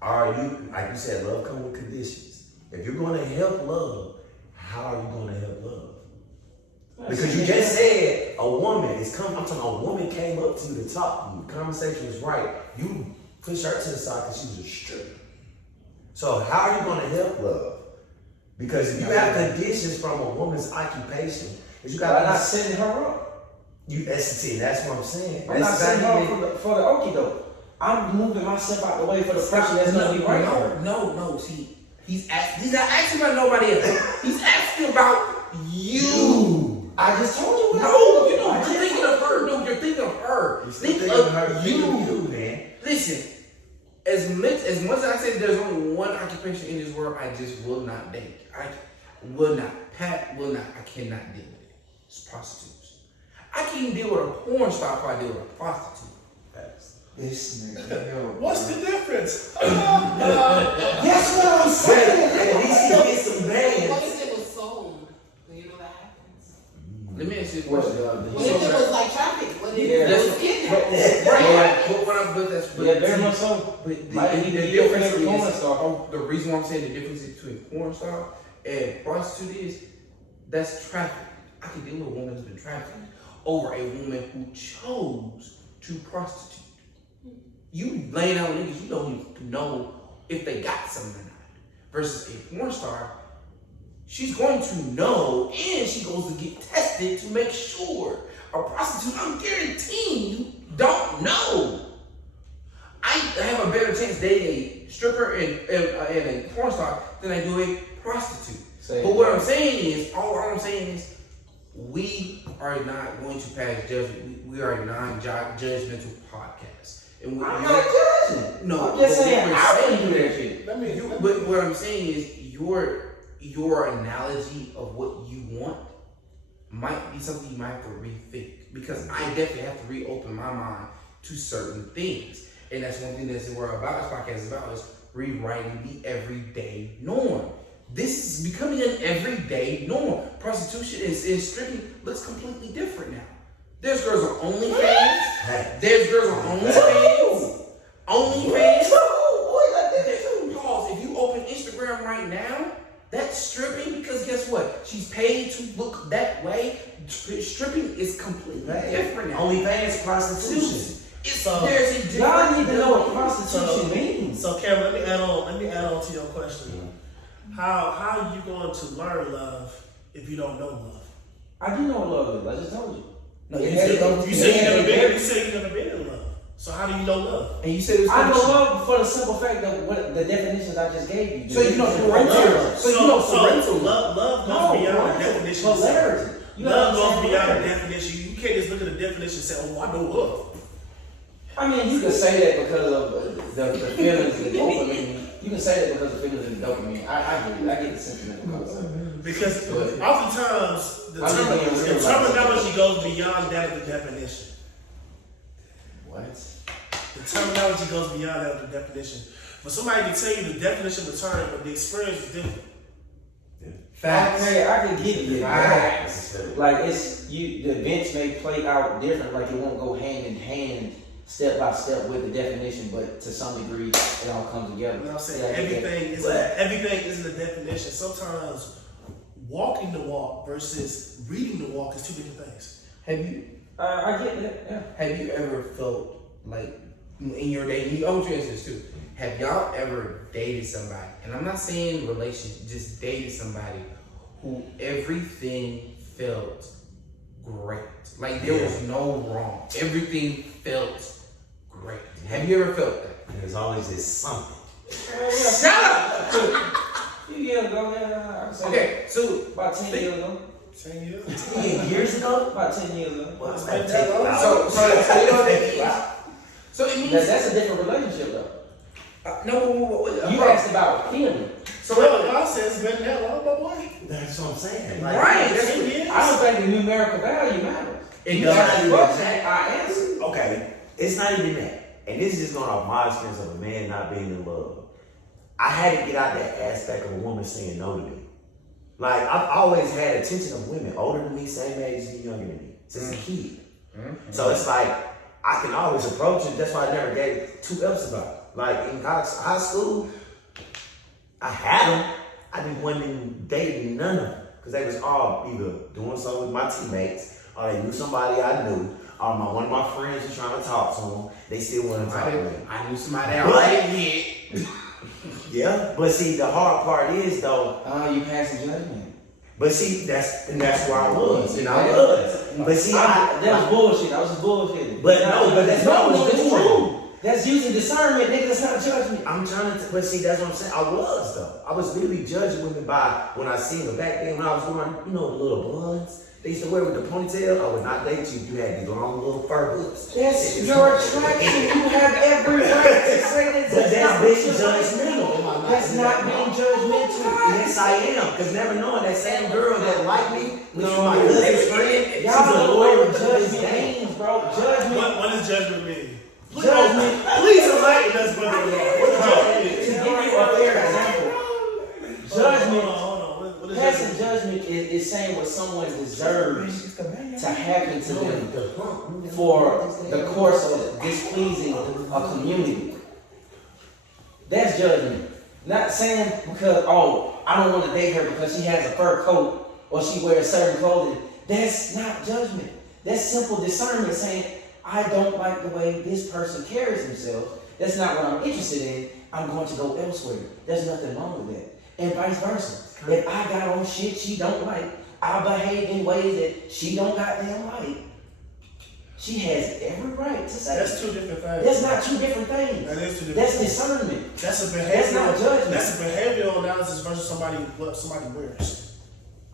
are you, like you said, love comes with conditions. If you're going to help love, how are you going to help love? Because you just said a woman is coming. I'm talking. A woman came up to you to talk to you. The conversation was right. You pushed her to the side because she was a stripper. So how are you going to help love? Because if you have conditions from a woman's occupation, is you got I'm not setting her up. That's what I'm saying. I'm not setting her up for the okie doke. I'm moving myself out the way for the person that's going to be right for her. No. See, he's not asking about nobody else. He's asking about you. I just told you. No, you're thinking of her. No, you're thinking of her. Think of you, man. Listen, as much as I say there's only one occupation in this world I just will not date. I will not. Pat will not. I cannot deal with it. It's prostitutes. I can't deal with a porn star if I deal with a prostitute. This nigga. What's the difference? Guess what I'm saying? At least he gets some What bands. if it was sold? Do you know that happens? Let me ask you a What question. What if it was like traffic? What if Yeah. it was kidnapped? Yeah, very much so. But Might the be difference different is, porn star. the reason why I'm saying the difference between porn star and prostitute is that's traffic. I can deal with a woman who's been trafficked over a woman who chose to prostitute. You laying out niggas, you don't even know if they got something or not. Versus a porn star, she's going to know and she goes to get tested to make sure. A prostitute, I'm guaranteeing you, don't know. I have a better chance dating a stripper and a porn star than I do a prostitute. But what I'm saying is, all I'm saying is, we are not going to pass judgment. We are a non-judgmental podcast. And I'm not judging. No, I'm just but saying what I we're wouldn't do that saying- shit. But what I'm saying is, your analogy of what you want might be something you might have to rethink. Because I definitely have to reopen my mind to certain things. And that's one thing that's what we're about, this podcast is about, is rewriting the everyday norm. This is becoming an everyday norm. Prostitution and stripping looks completely different now. There's girls on OnlyFans. There's girls on OnlyFans. Pause. If you open Instagram right now, that's stripping because guess what? She's paid to look that way. Stripping is completely different now. OnlyFans prostitution. There's a different. Y'all need to know what prostitution means. So Cameron, let me add on to your question. How are you going to learn love if you don't know love? I do know what love is. I just told you. No, You said you never been in love. So how do you know love? And you said it was I know love for the simple fact that what the definitions I just gave you. So you know parental. So you know parental. Love goes beyond the definition. Polarity. Love goes understand beyond what the it is. definition. You can't just look at the definition and say, "Oh, I know love." I mean, you can say that because of the feelings and the dopamine. You can say that because of feelings and the dopamine. I agree. I get the sentiment of concept. Because But- oftentimes the I'm just being real about terminology goes beyond that of the definition. What? The terminology goes beyond that of the definition. But somebody can tell you the definition of the term, but the experience is different. Facts. Okay, I can give you that. Facts. Like the events may play out different. Like it won't go hand in hand, step by step with the definition, but to some degree, it all comes together. You know what I'm saying? Yeah, Everything isn't a definition. Sometimes walking the walk versus reading the walk is two different things. Have you I get that. Yeah. have you ever felt like in your dating? I want you to answer this too. Have y'all ever dated somebody? And I'm not saying relationship, just dated somebody who everything felt great. Like there was no wrong. Everything felt great. Have you ever felt that? There's always this something. Shut up! A few years ago, yeah, I would say Okay, so about 10 years ago. 10 years. 10 years ago? About 10 years ago. Well, It's I been take that it long. out. so you know what that means? So it means That's a different relationship, though. no. You asked about feeling. So what God says it's been that long, my boy. That's what I'm saying. Like, Right. 10 years. I don't think the numerical value matters. It You does. asked the question, I answered. Okay, it's not even that. And this is just going off my experience of a man not being in love. I had to get out that aspect of a woman saying no to me. Like, I've always had attention of women older than me, same age as me, younger than me, since a kid. So it's like, I can always approach it. That's why I never gave 2 F's about it. Like, in high school, I had them. I just wasn't dating none of them. Because they was all either doing something with my teammates, or they knew somebody I knew, or one of my friends was trying to talk to them. They still wanted to talk to me. I knew somebody already hit. Yeah, but see, the hard part is though. Oh, you passing judgment. But see, that's where I was, and I was. But see, that was bullshit. I was just bullshitting. But no, but that's not what it's it's true. That's using discernment, nigga. That's not judgment. I'm trying to, but see, that's what I'm saying. I was though. I was literally judging women by when I seen them back then when I was wearing, the little blondes they used to wear with the ponytail. I would not date you if you had these long little fur hoods. That's your attraction. You have every right to say that. But that's being judgmental. That's not being judgmental. Yes, I am. Because never knowing that same girl that liked me, which was my cousin's friend, she's Y'all a don't know lawyer what to this judgment day. means, bro. Judgment. What does judgment mean? Judgment. Please enlighten us, brother. What does judgment To mean? give you a fair example, judgment. Hold on. What does Passing judgment judgment is saying what someone deserves to happen to them for the course of displeasing a community. That's judgment. Not saying because, I don't want to date her because she has a fur coat or she wears certain clothing. That's not judgment. That's simple discernment saying, I don't like the way this person carries himself. That's not what I'm interested in. I'm going to go elsewhere. There's nothing wrong with that. And vice versa. If I got on shit she don't like, I behave in ways that she don't goddamn like. She has every right to say That's two different things. That's not 2 different things. That is two different That's things. discernment. That's a behavioral. That's not judgment. That's a behavioral analysis versus what somebody wears.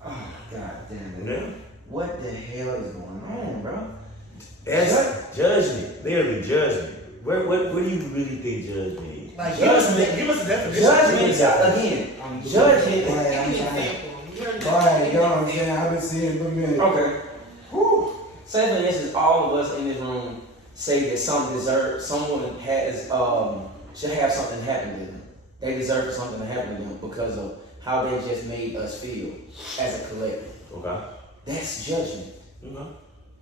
Oh, god damn Yeah. it. What the hell is going on, bro? That's judgment. Literally judgment. What do you really think judgment is? Like, give us the definition. Judgment, again, judgment. Give me an example. You're Alright, you know what I'm saying? I've been seeing it for a minute. Okay. Say for instance, all of us in this room say that someone has should have something happen to them. They deserve for something to happen to them because of how they just made us feel as a collective. Okay. That's judgment. Okay.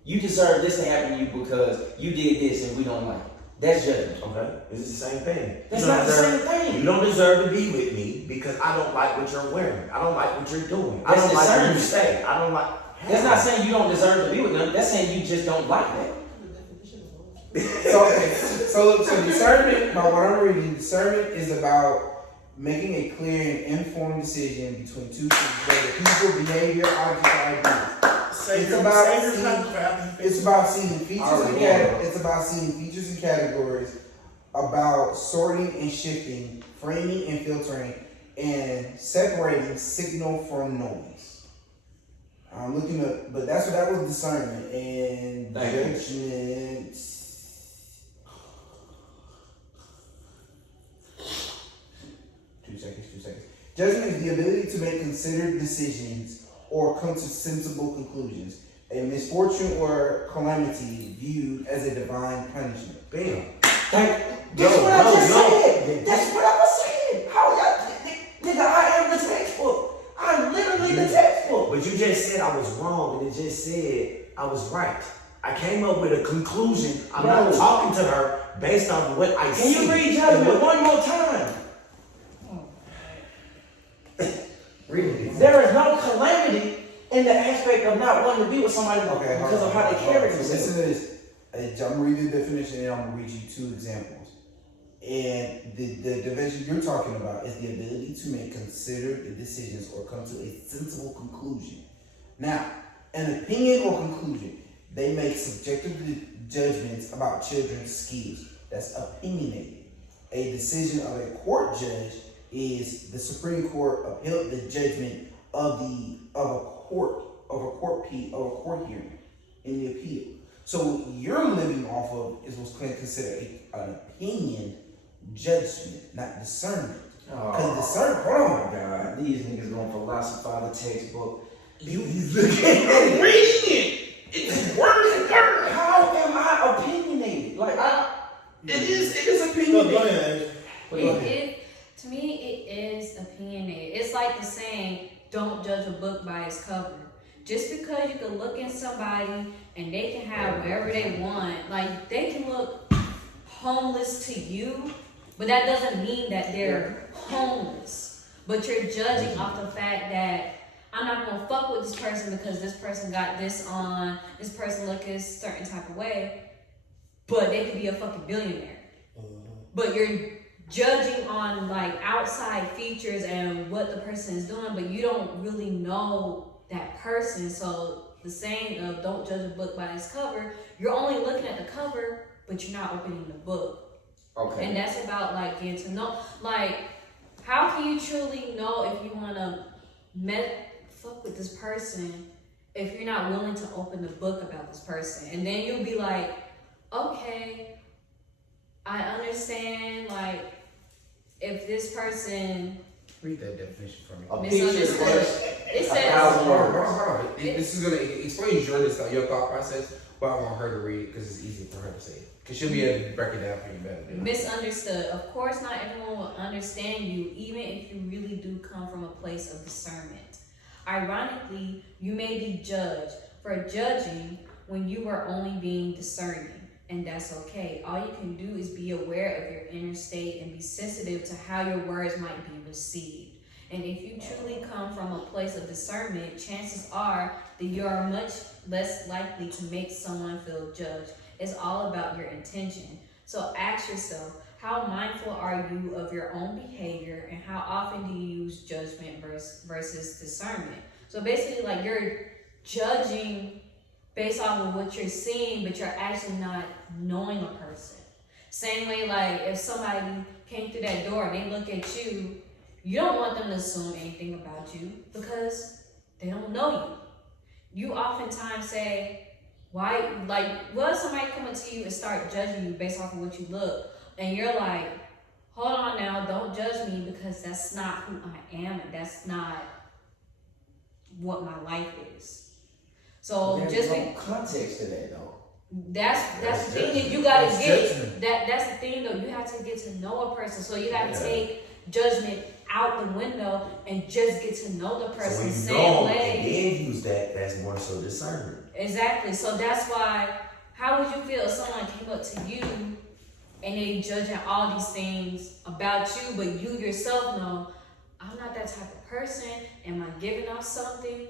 You deserve this to happen to you because you did this and we don't like it. That's judgment. Okay. It's the same thing. That's You don't not the deserve- same thing. You don't deserve to be with me because I don't like what you're wearing. I don't like what you're doing. I That's don't like where you discernment. stay. I don't like. That's not saying you don't deserve to be with them. That's saying you just don't like that. So discernment, by what I'm reading, discernment is about making a clear and informed decision between 2 things, whether people, behavior, object, or ideas. It's about seeing features and categories, about sorting and shifting, framing and filtering, and separating signal from noise. I'm looking up, but that was discernment and Thank you. judgment. 2 seconds. Judgment is the ability to make considered decisions or come to sensible conclusions. A misfortune or calamity viewed as a divine punishment. Bam. That's what I just said. That's what I was saying. How y'all, nigga, I am the textbook. I'm literally the textbook. But you just said I was wrong, and it just said I was right. I came up with a conclusion. I'm not talking to her based on what I see. Can you read judgment one more time? Read it. There is no calamity in the aspect of not wanting to be with somebody Okay, because of how they carry So themselves. this is, I'm gonna read the definition and I'm gonna read you 2 examples. And the definition you're talking about is the ability to make considered decisions or come to a sensible conclusion. Now, an opinion or conclusion, they make subjective judgments about children's skills. That's opinionated. A decision of a court judge is the Supreme Court upheld the judgment of a court hearing in the appeal. So what you're living off of is what's considered an opinion judgment, not discernment. Because discernment, hold on. God, these niggas gonna philosophize the textbook. He's looking at I'm reading it. It's word and word. How am I opinionated? Like It is Go opinionated. ahead, Angel. To me, it is opinionated. It's like the saying, don't judge a book by its cover. Just because you can look in somebody and they can have whatever they want, like they can look homeless to you, but that doesn't mean that they're homeless. But you're judging off the fact that I'm not gonna fuck with this person because this person got this on, this person look a certain type of way, but they could be a fucking billionaire. But you're judging on like outside features and what the person is doing, but you don't really know that person. So the saying of don't judge a book by its cover, you're only looking at the cover, but you're not opening the book. okay. And that's about like getting to know, like how can you truly know if you want to fuck with this person if you're not willing to open the book about this person? And then you'll be like, okay, I understand, like, if this person Read that definition for me. A picture is misunderstood. worth It 1,000 says, words. This is gonna explain your thought process, but I want her to read it because it's easier for her to say it. Because she'll be able to break it down for you better. misunderstood. Of course, not everyone will understand you, even if you really do come from a place of discernment. Ironically, you may be judged for judging when you were only being discerning. And that's okay. All you can do is be aware of your inner state and be sensitive to how your words might be received. And if you truly come from a place of discernment, chances are that you are much less likely to make someone feel judged. It's all about your intention. So ask yourself, how mindful are you of your own behavior, and how often do you use judgment versus discernment? So basically, like, you're judging based off of what you're seeing, but you're actually not knowing a person. Same way, like, if somebody came through that door and they look at you, you don't want them to assume anything about you because they don't know you. You oftentimes say, why, like, what if somebody come up to you and start judging you based off of what you look? And you're like, hold on now, don't judge me because that's not who I am and that's not what my life is. So There's just no context to that though. that's the thing that judgment. you gotta That's get. judgment. That's the thing though. You have to get to know a person. So you gotta take judgment out the window and just get to know the So person. when you Same know way. and then use that, that's more so discernment. Exactly. So that's why. How would you feel if someone came up to you and they judging all these things about you, but you yourself know I'm not that type of person. Am I giving off something?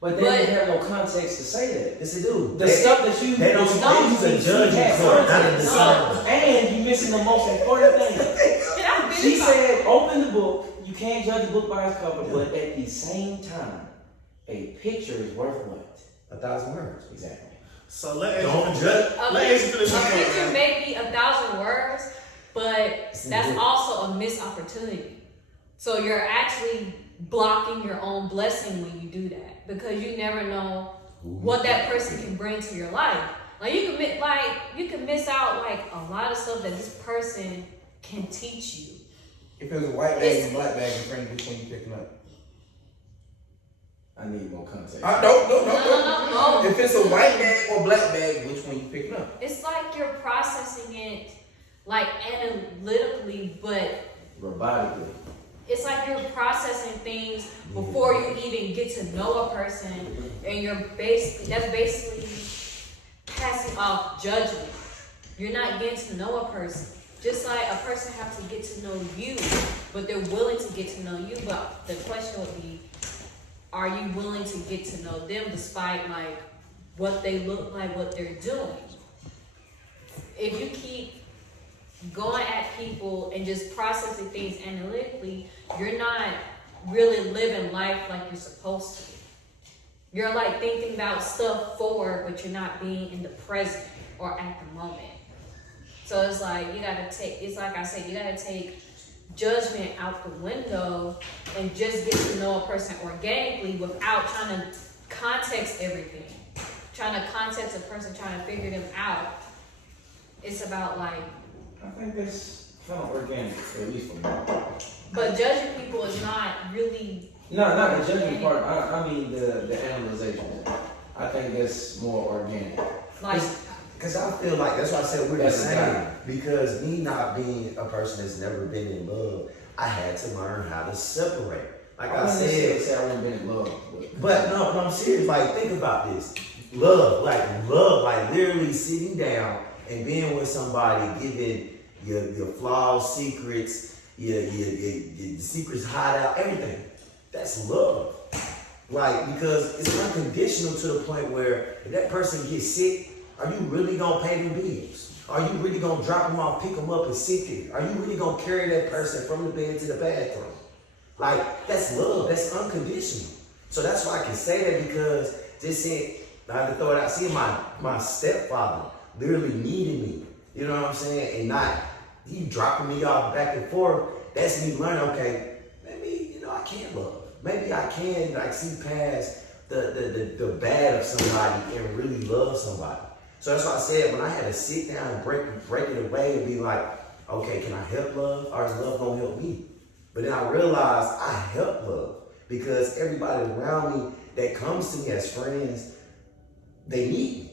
But they didn't have no context to say that. Yes, they do. The stuff that you they don't use a judging court, not a discernment. And you missing the most important thing. And I've been She about- said, open the book. You can't judge a book by its cover, but at the same time, a picture is worth what? 1,000 words. Exactly. So let Don't Angel judge. let Angel finish her A picture point. may be 1,000 words, but that's also a missed opportunity. So you're actually blocking your own blessing when you do that, because you never know what that person can bring to your life. Like you can miss out like a lot of stuff that this person can teach you. If it was a white bag and black bag, and friend, which one you picking up? I need more context. No. If it's a white bag or black bag, which one you picking up? It's like you're processing it like analytically, but Robotically. it's like you're processing things before you even get to know a person, and that's basically passing off judgment. You're not getting to know a person. Just like a person has to get to know you, but they're willing to get to know you. But the question would be, are you willing to get to know them despite like what they look like, what they're doing? If you keep going at people and just processing things analytically, you're not really living life like you're supposed to. You're like thinking about stuff forward, but you're not being in the present or at the moment. So it's like you gotta take judgment out the window and just get to know a person organically without trying to context everything. Trying to context a person, trying to figure them out. It's about like, I think that's kind of organic, at least for me. but judging people is not really. No, not the judging part. I mean the analyzation. I think that's more organic. Like, Because I feel like, that's why I said we're the That's same. right. Because me not being a person that's never been in love, I had to learn how to separate. Like I wouldn't said, necessarily say I wouldn't been in love. but no, I'm serious. Like, think about this. Love, like literally sitting down and being with somebody, giving your flaws, secrets, your secrets hide out, everything. That's love. Like, because it's unconditional to the point where if that person gets sick, are you really gonna pay them bills? Are you really gonna drop them off, pick them up, and sit there? Are you really gonna carry that person from the bed to the bathroom? Like, that's love. That's unconditional. So that's why I can say that, because just saying, I had to throw it out. See, my stepfather literally needed me. You know what I'm saying? And not he dropping me off back and forth. That's me learning. Okay, maybe I can't love. Maybe I can like see past the bad of somebody and really love somebody. So that's why I said when I had to sit down and break it away and be like, okay, can I help love, or is love gonna help me? But then I realized I help love because everybody around me that comes to me as friends, they need me.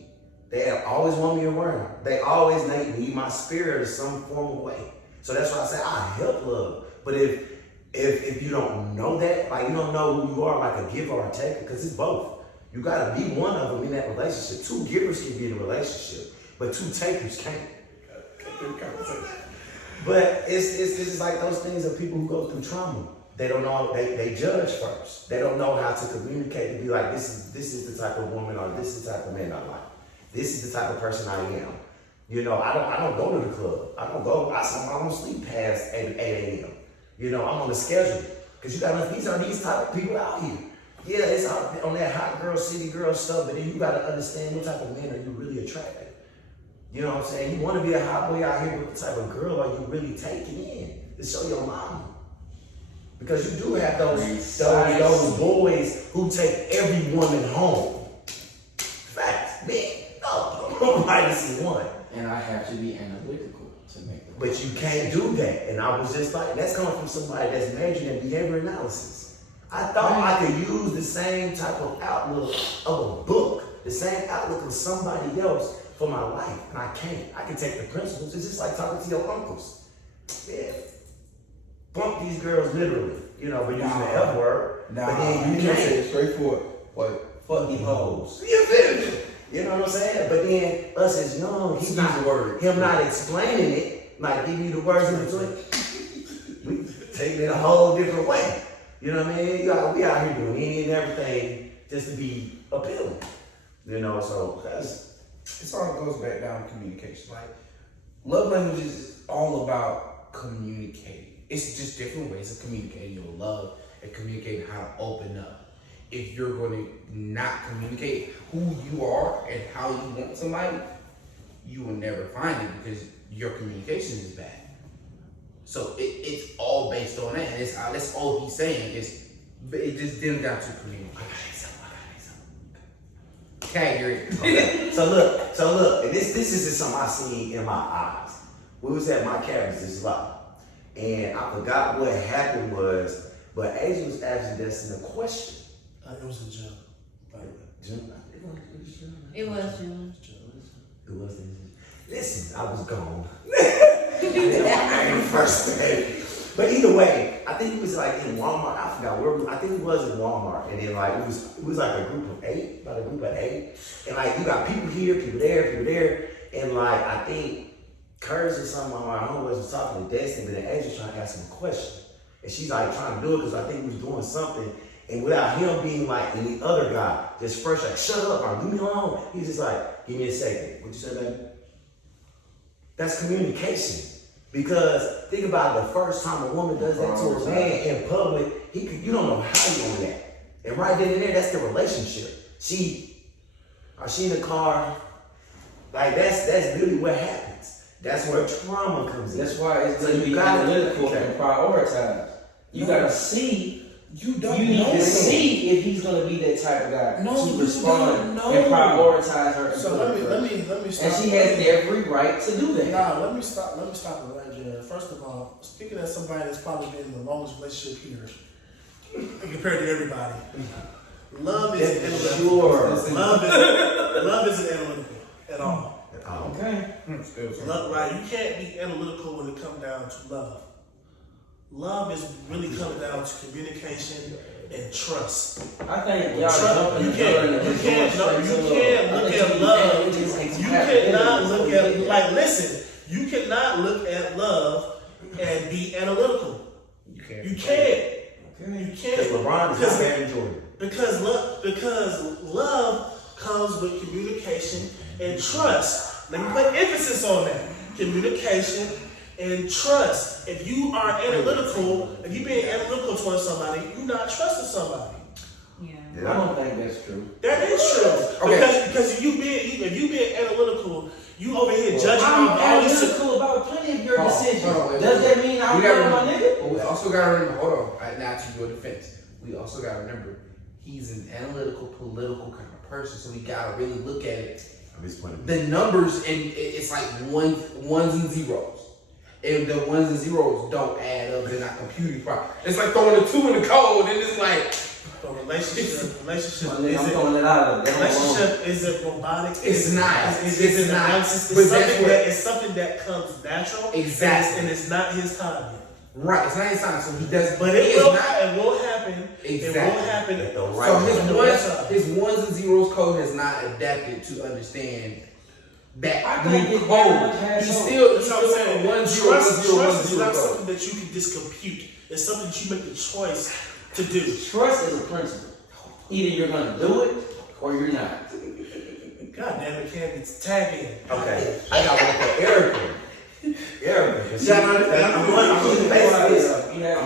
They always want me around. They always need my spirit in some form of way. So that's why I say I help love. But if you don't know that, like you don't know who you are, like a giver or a taker, because it's both. You gotta be one of them in that relationship. Two givers can be in a relationship, but two takers can't. But it's just like those things of people who go through trauma. They don't know, they judge first. They don't know how to communicate and be like, this is the type of woman or this is the type of man I like. This is the type of person I am. You know, I don't go to the club. I don't sleep past 8 a.m. You know, I'm on the schedule. Because these are these type of people out here. Yeah, it's on that hot girl, city girl stuff, but then you gotta understand what type of men are you really attracted. You know what I'm saying? You wanna be a hot boy out here, but what type of girl are you really taking in to show your mama? Because you do have those boys who take every woman home. Facts, man. No, nobody see one. And I have to be analytical to make the But you can't do that. And I was just like, that's coming from somebody that's majoring in behavior analysis. I thought I could use the same type of outlook of a book, the same outlook of somebody else for my life. And I can't. I can take the principles. It's just like talking to your uncles. Yeah. Bump these girls literally, but using the F word. Nah, but then you can't can't. say it straightforward. What? Fuck these hoes. You feel me? You know what I'm saying? But then us as young, It's not the word. him not explaining it, like give you the words in between. We taking it a whole different way. You know what I mean? We out here doing any and everything just to be appealing. So It all goes back down to communication. Like, love language is all about communicating. It's just different ways of communicating your love and communicating how to open up. If you're going to not communicate who you are and how you want somebody, you will never find it because your communication is bad. So it's all based on that. And that's all he's saying is But it just didn't got to communicate. Okay, Okay. So look, and this is just something I seen in my eyes. We was at my cabin's lot, and I forgot what happened was, but Asia was actually asking a question. It was a joke. June? It was June. It was. Listen, I was gone. First day. But either way, I think it was like in Walmart. I forgot where. I think it was in Walmart, and then like it was like a group of 8, about a group of 8, and like you got people here, people there, and like I think Curtis or something. My homeboys was talking to Destiny, but then Asia was trying to ask him a question, and she's like trying to do it because I think he was doing something, and without him being like, and the other guy just first like shut up or leave me alone. He's just like, give me a second. What you say, baby? That's communication. Because think about it, the first time a woman does that to a man in public, you don't know how you gonna react. And right then and there, that's the relationship. She in the car, like that's really what happens. That's where trauma comes in. That's why it's So going to you be gotta- analytical okay. and prioritize. You gotta see. You don't You need know. to see if he's gonna be that type of guy No, to you respond don't and know. prioritize her. So let me stop. And she has every right to do that. Nah, let me stop it right there. First of all, speaking as somebody that's probably been in the longest relationship here, compared to everybody, love isn't analytical. Sure. Love isn't analytical at all. Okay. Love, right? You can't be analytical when it comes down to love. Love is really coming down to communication and trust. I think y'all Trust- jumping you the can't- gun and you just can't- going no, straight you to can't love. look I at think you love. can't. It just takes You half cannot a look minute. at, like, listen, you cannot look at love and be analytical. You can't. You can't. You Because can't. LeBron is not Aaron Jordan. Because love comes with communication and trust. Let me put emphasis on that. Communication and trust. If you are analytical, if you're being analytical towards somebody, you're not trusting somebody. Yeah. I don't think that's true. That is true. Okay. Because if you being analytical, you over here judging I'm all these. analytical about plenty of your Hold on, decisions. hold on, wait, Does wait. that mean I'm We gotta good, my remember- nigga? But we also gotta remember, hold on, now to your defense, we also gotta remember, he's an analytical, political kind of person, so we gotta really look at it. At this point, The numbers, and it's like ones and zeros. And the ones and zeros don't add up, they're not computing properly. It's like throwing a 2 in the code, and it's like, So relationship My nigga, I'm isn't. throwing it out of there. Relationship isn't robotic. It's not. It's It's not. not. It's But that's something what- that it's something that comes natural. Exactly. And it's not his time yet. right, it's not his time, so he does, But he it is will. not. It will happen. It will Exactly. happen. At the So right time. his ones and zeros code has not adapted to understand that I new think it's code. very much has He's hope. still That's what I'm saying. 1 0 Trust 1 is 0 not 1 0 something that you can just compute. It's something that you make the choice to do. Trust is a principle. Either you're gonna do it or you're not. God damn it, Candy, tag in. Okay, I got one for Erica. Erica, Shout out to I'm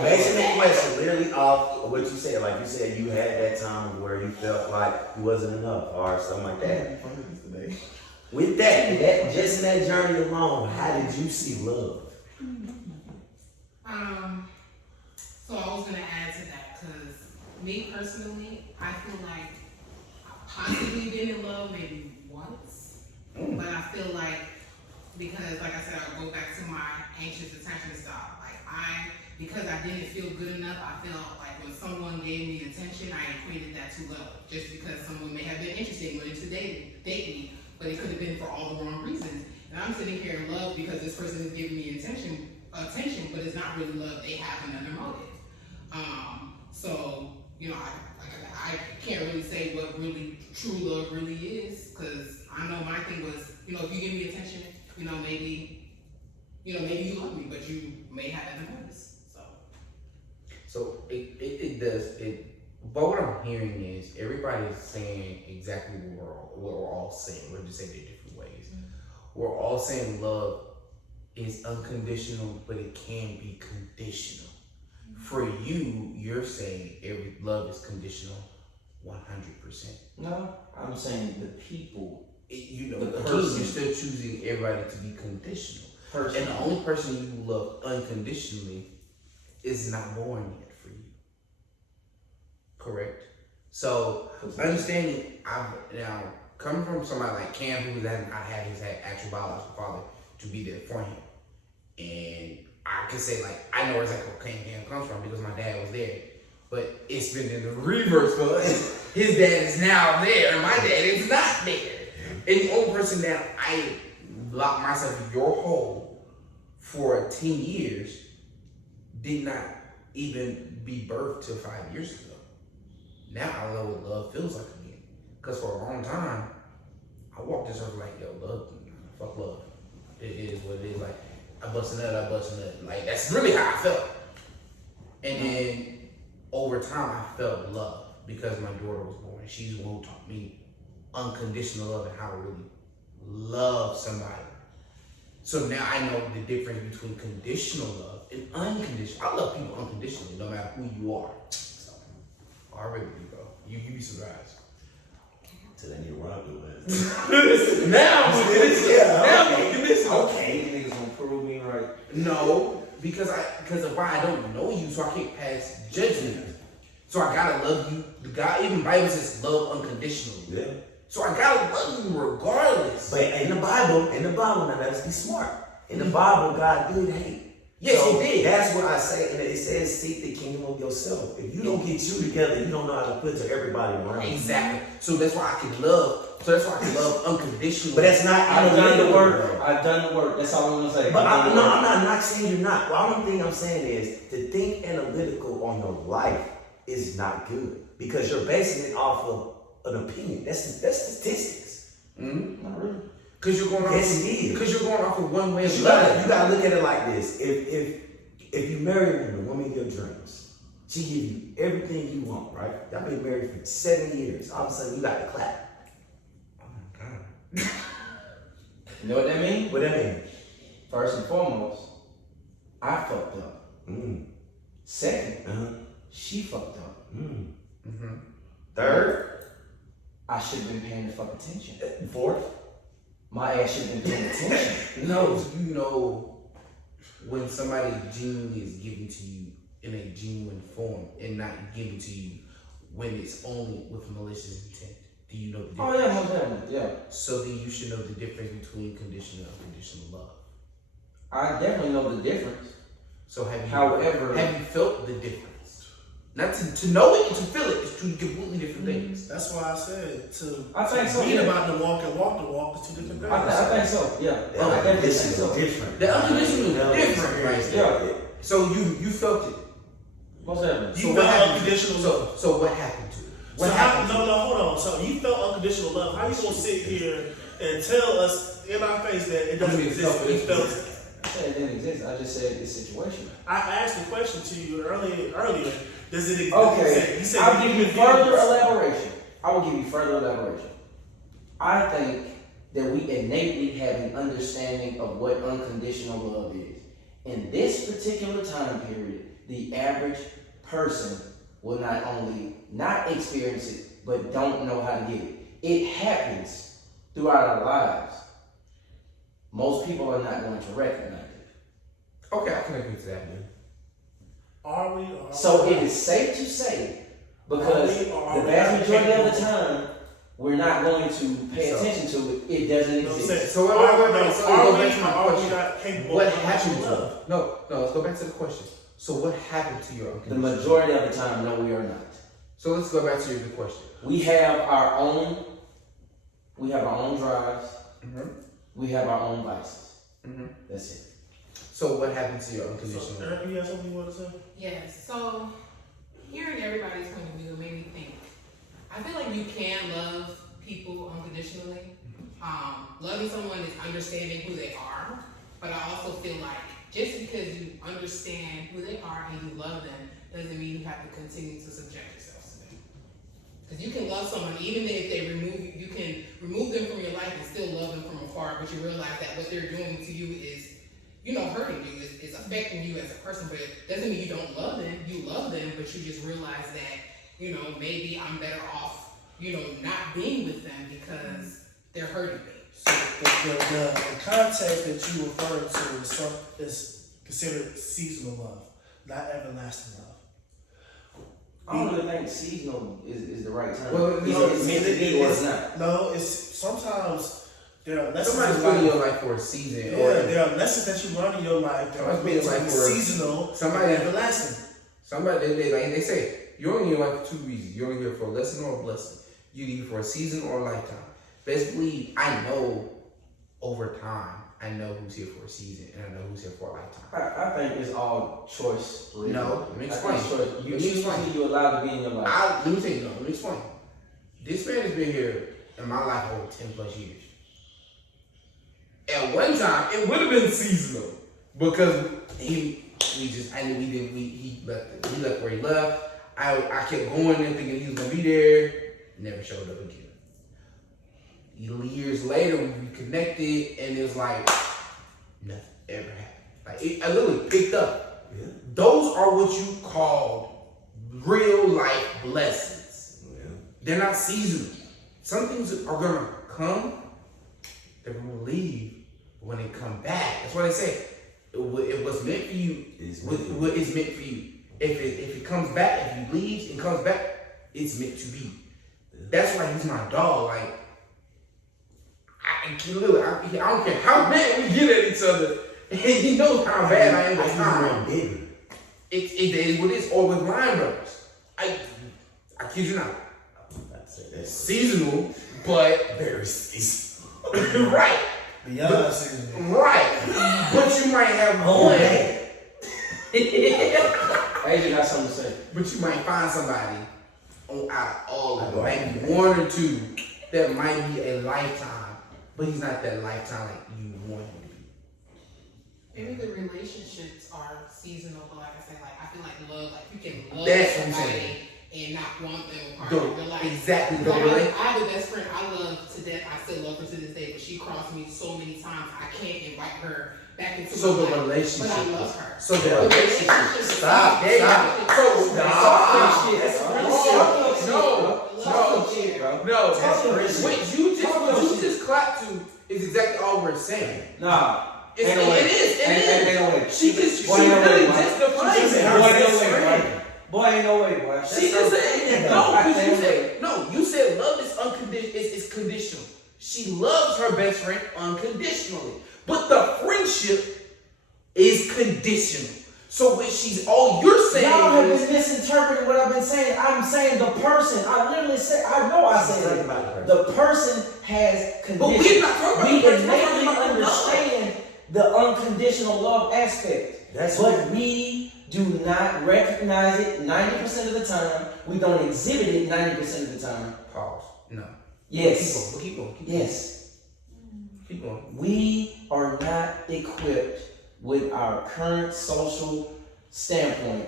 basing the question literally off of what you said. Like you said, you had that time where you felt like it wasn't enough or something like that. With that, just in that journey alone, how did you see love? So I was gonna add to that because me personally, I feel like I've possibly been in love maybe once, but I feel like because, like I said, I'll go back to my anxious attachment style. Because I didn't feel good enough, I felt like when someone gave me attention, I equated that to love. Just because someone may have been interested in wanting to date me, but it could have been for all the wrong reasons. And I'm sitting here in love because this person is giving me attention, but it's not really love. They have another motive. So, you know, I can't really say what really true love really is, because I know my thing was, you know, if you give me attention, maybe you love me, but you may have other motives. So it does. But what I'm hearing is everybody's saying exactly what we're all saying. We're just saying it different ways. We're all saying love is unconditional, but it can be conditional. For you, you're saying every love is conditional 100%. No, I'm saying the people. The The person, person. you're still choosing everybody to be conditional. Person. And the only person you love unconditionally is not born yet for you. Correct. So understanding, now coming from somebody like Cam, who hasn't not had his actual biological father to be there for him, and I can say like I know where exactly where Cam comes from because my dad was there, but it's been in the reverse for us. His dad is now there, and my dad is not there. And the only person that I locked myself in your hole for 10 years did not even be birthed till 5 years ago. Now I know what love feels like again. Because for a long time, I walked this earth like, yo, love, fuck love. It is what it is. Like, I bust a nut. Like, that's really how I felt. And then over time, I felt love because my daughter was born. She's the one who taught me unconditional love and how to really love somebody. So now I know the difference between conditional love and unconditional. I love people unconditionally, no matter who you are. So, I really do, bro. You be surprised. Till they need to rob your ass. Now Okay. listen. Okay. You niggas gonna prove me right? No, because of why I don't know you, so I can't pass judgment. So I gotta love you. The God, even Bible says love unconditionally. Yeah. So I gotta love you regardless. But in the Bible, now let's be smart. In the Bible, God did hate. Yes, So He did. That's what I say, and it says, seek the kingdom of yourself. If you don't get you together, you don't know how to put to everybody around you. Exactly. So that's why I can love. So that's why I can love unconditionally. But that's not I've done the work. bro. I've done the work. That's all I'm gonna say. But I've done I'm the work. not saying you're not. Well, the only thing I'm saying is to think analytical on your life is not good because you're basing it off of an opinion. That's statistics. Mm-hmm. Not really. Because you're going off. Yes, it is. Because you're going off of one way of You life. gotta look at it like this. If you marry a woman of your dreams, she give you everything you want, right? Y'all been married for 7 years. All of a sudden, you got to clap. Oh my God. You know what that means? What that mean? First and foremost, I fucked up. Second, Uh-huh. she fucked up. Mm-hmm. Third, I should have been paying the fuck attention. fourth. My ass should have been paying attention. No, you know when somebody genuinely is giving to you in a genuine form and not giving to you when it's only with malicious intent. Do you know the difference? Oh yeah, most definitely, yeah. So then you should know the difference between conditional and unconditional love. I definitely know the difference. So have you felt the difference? Not to know it and to feel it is two completely different things. That's why I said I think so, read yeah. about the walk and walk the walk is two different things. I think so, yeah. Oh, I definitely this think is so. different. The unconditional is different, right? Yeah. So you felt it. Most definitely. You what felt happened unconditional love. So what happened to it? What So happened? no, hold on. So you felt unconditional love. How you gonna sit here and tell us in our face that it doesn't exist? You felt it. I said it didn't exist. I just said this situation. I asked the question to you earlier. Does it exist? Okay, You said I'll give you further feelings. elaboration. I will give you further elaboration. I think that we innately have an understanding of what unconditional love is. In this particular time period, the average person will not only not experience it, but don't know how to get it. It happens throughout our lives. Most people are not going to recognize it. Okay, I can agree to that, man. Are we? So it is safe to say, because the vast majority of the time, we're not going to pay attention to it. It doesn't exist. So are we question. not capable What of happened to love? it? No, let's go back to the question. So what happened to your The unconditional? majority of the time, no, we are not. So let's go back to your question. We have our own drives. Mm-hmm. We have our own vices. Mm-hmm. That's it. So what happened to your unconditional? So, Eric, you have something you want to say? Yes. So hearing everybody's point of view made me think. I feel like you can love people unconditionally. Loving someone is understanding who they are, but I also feel like just because you understand who they are and you love them doesn't mean you have to continue to subject yourself to them. Because you can love someone even if they you can remove them from your life and still love them from afar, but you realize that what they're doing to you is, hurting you, is affecting you as a person, but it doesn't mean you don't love them. You love them, but you just realize that, maybe I'm better off, not being with them because they're hurting me. So the context that you referred to is considered seasonal love, not everlasting love. I don't really think seasonal is the right term. Well, it's meant to be or it's not. No, it's sometimes there are lessons Somebody's in putting life. your life for a season. Yeah, Or there are lessons that you learn in your life that are Somebody's meant to being be like for a- seasonal somebody- and everlasting. somebody, they say, you're only here like for 2 reasons. You're only here for a lesson or a blessing. You're here for a season or a lifetime. Best believe I know over time, I know who's here for a season and I know who's here for a lifetime. I think it's all choice. Really. No, let me I think explain. it's choice. Let me explain. You're allowed to be in your life. Let me tell you, let me explain. This man has been here in my life over 10 plus years. At one time, it would have been seasonal because he left where he left. I kept going there thinking he was gonna be there. Never showed up again. Years later, we reconnected, and it was like nothing ever happened. Like I literally picked up. Yeah. Those are what you call real life blessings. Yeah. They're not seasonal. Some things are gonna come, they're gonna leave. When they come back, that's why they say it was meant for you. It's What is meant for you. If it comes back, if he leaves and comes back, it's meant to be. That's why he's my dog. Like I don't care how bad we get at each other. And he knows how bad I am with time. bigger. It is what it is. Or with Lion Brothers. I kid you not. I'd say that's Seasonal, but very seasonal. right. Beyond seasonal. Right. But you might have one. Asia got something to say. But you might find somebody out of all of them, maybe one or two, that might be a lifetime, but he's not that lifetime like you want him to be. Maybe the relationships are seasonal, but like I said, like I feel like love, like you can love That's what I'm somebody saying. and not want them a part of your life. Exactly. Like, I have a best friend I love to death. I still love her to this day, but she crossed me so many times. I can't invite her back into So my the life. relationship. But I love her. So the relationship. Stop. There you go. So Stop. That's Stop. No. That's What you just clapped to is exactly all we're saying. Nah. It is. Ain't no way. She just Boy, ain't no really way, boy. just defined She it. just Her boy, best ain't no way, friend. boy. Boy, ain't no way, boy. She just said no, I because you think- said no. You said love is unconditional. It's conditional. She loves her best friend unconditionally, but the friendship is conditional. So when she's all you're saying Y'all have is been misinterpreting what I've been saying. I'm saying the person. I literally said, I know I said that. The person has but we're conditions. not talking about We the person. can We're talking maybe about the love. understand the unconditional love aspect. That's but we do not recognize it 90% of the time. We don't exhibit it 90% of the time. Pause. No. Yes. Keep going. Yes. Keep going. We are not equipped with our current social standpoint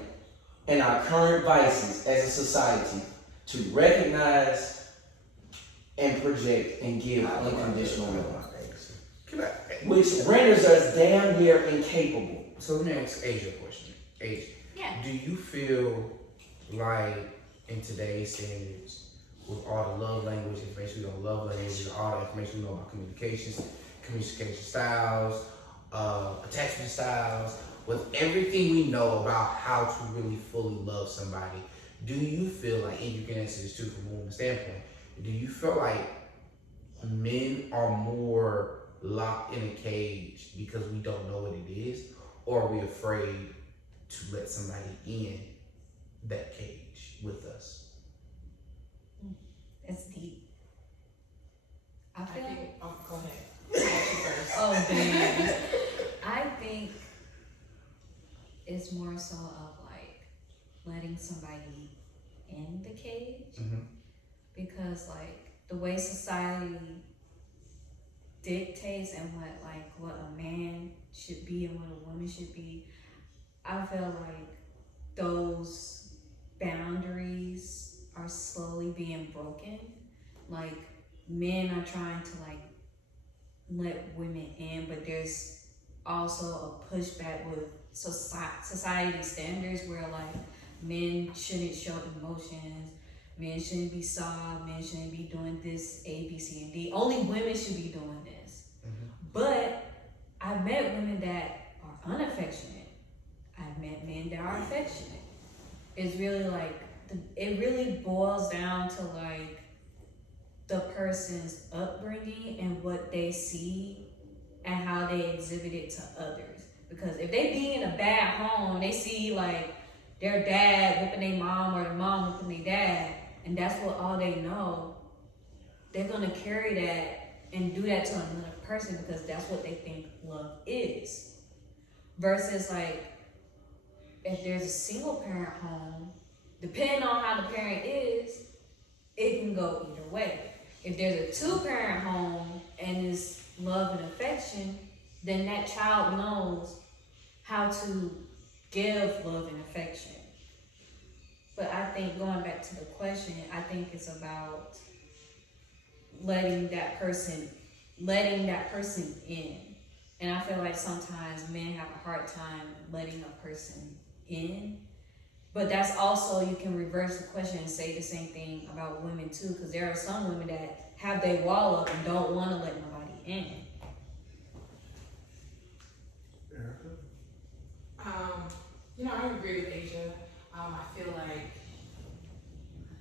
and our current vices as a society to recognize and project and give unconditional love, Can I? which renders us damn near incapable. So let me ask Asia a question. Asia, Yeah. do you feel like in today's standards, with all the love language information we know, love languages, all the information we know about communication styles, attachment styles, with everything we know about how to really fully love somebody, do you feel like, and you can answer this too from a woman's standpoint, do you feel like men are more locked in a cage because we don't know what it is, or are we afraid to let somebody in that cage with us? That's deep. I I feel think, like, oh, go ahead. I'll ask you first. oh man, I think it's more so of like letting somebody in the cage, Mhm. because like the way society dictates and what a man should be and what a woman should be, I feel like those boundaries are slowly being broken. Like men are trying to like let women in, but there's also a pushback with society standards where like men shouldn't show emotions, men shouldn't be soft, men shouldn't be doing this A, B, C, and D. Only women should be doing this. But I've met women that are unaffectionate. I've met men that are affectionate. It's really like it really boils down to like the person's upbringing and what they see and how they exhibit it to others. Because if they be in a bad home, they see like their dad whipping their mom or their mom whipping their dad, and that's what all they know, they're gonna carry that and do that to another person because that's what they think love is. Versus like, if there's a single parent home, depending on how the parent is, it can go either way. If there's a 2-parent home and it's love and affection, then that child knows how to give love and affection. But I think going back to the question, I think it's about letting that person in. And I feel like sometimes men have a hard time letting a person in. But that's also, you can reverse the question and say the same thing about women too, because there are some women that have their wall up and don't want to let nobody in. I agree with Asia. I feel like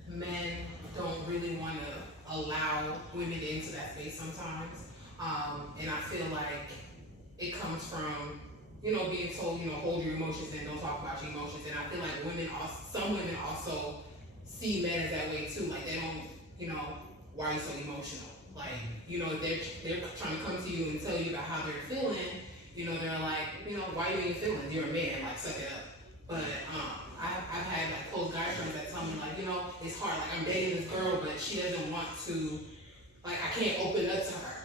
men don't really want to allow women into that space sometimes. And I feel like it comes from, being told, hold your emotions and don't talk about your emotions. And I feel like some women also see men as that way too. Like they don't, why are you so emotional? Like, if they're trying to come to you and tell you about how they're feeling, they're like, why are you feeling? You're a man, like suck it up. But I've had like close guy friends that tell me like, it's hard. Like I'm dating this girl, but she doesn't want to, like I can't open up to her.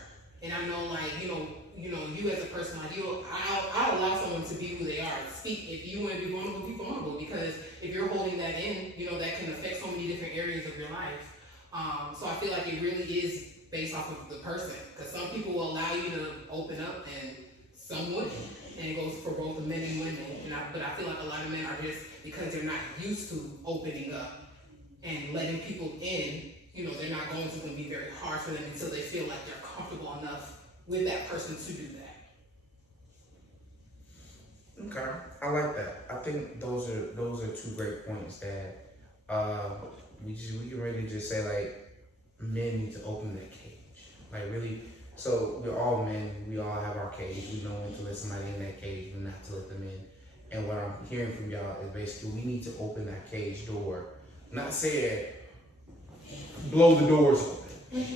And I know like, you as a person, like I'll allow someone to be who they are. Speak if you want to be vulnerable, be vulnerable. Because if you're holding that in, that can affect so many different areas of your life. So I feel like it really is based off of the person. Because some people will allow you to open up and some wouldn't. And it goes for both the men and women. But I feel like a lot of men are just, because they're not used to opening up and letting people in, they're not going to be very hard for them until they feel like they're comfortable enough with that person to do that. Okay, I like that. I think those are 2 great points that we can really just say like men need to open their cage. Like really, so we're all men, we all have our cage. We know when to let somebody in that cage and not to let them in. And what I'm hearing from y'all is basically we need to open that cage door. Not saying blow the doors open,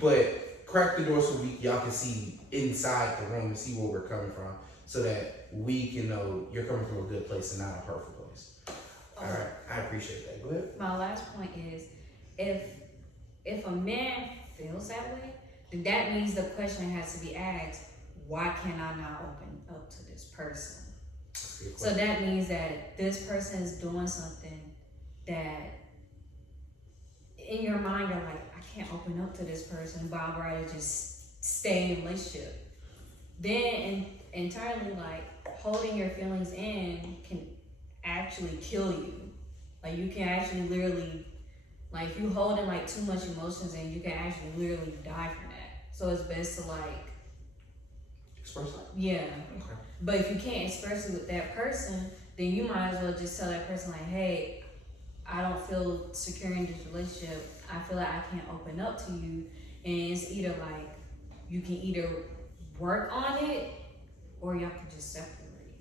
but crack the door so y'all can see inside the room and see where we're coming from, so that we can know you're coming from a good place and not a hurtful place. All right, I appreciate that. Go ahead. My last point is, if a man feels that way, then that means the question has to be asked, why can I not open up to this person? So that means that this person is doing something that in your mind you're like, I can't open up to this person, but I'd rather just stay in a relationship. Then internally, like holding your feelings in can actually kill you. Like you can actually literally, like if you hold in like too much emotions in, you can actually literally die from that. So it's best to like express that. Yeah. Okay. But if you can't express it with that person, then you might as well just tell that person like, hey, I don't feel secure in this relationship. I feel like I can't open up to you. And it's either like, you can either work on it or y'all can just separate.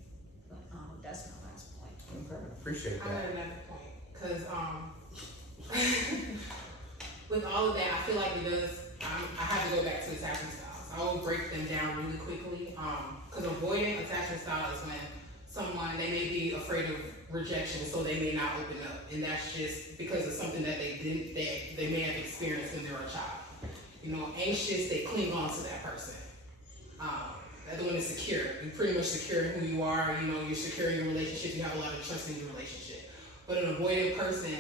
But that's my last point. Okay, appreciate I that. got another point. Because with all of that, I feel like it does, I have to go back to attachment styles. I will break them down really quickly. Because avoiding attachment style is when someone, they may be afraid of rejection, so they may not open up. And that's just because of something that they may have experienced when they were a child. Anxious, they cling on to that person. The other one is secure. You're pretty much secure in who you are. You're secure in your relationship. You have a lot of trust in your relationship. But an avoidant person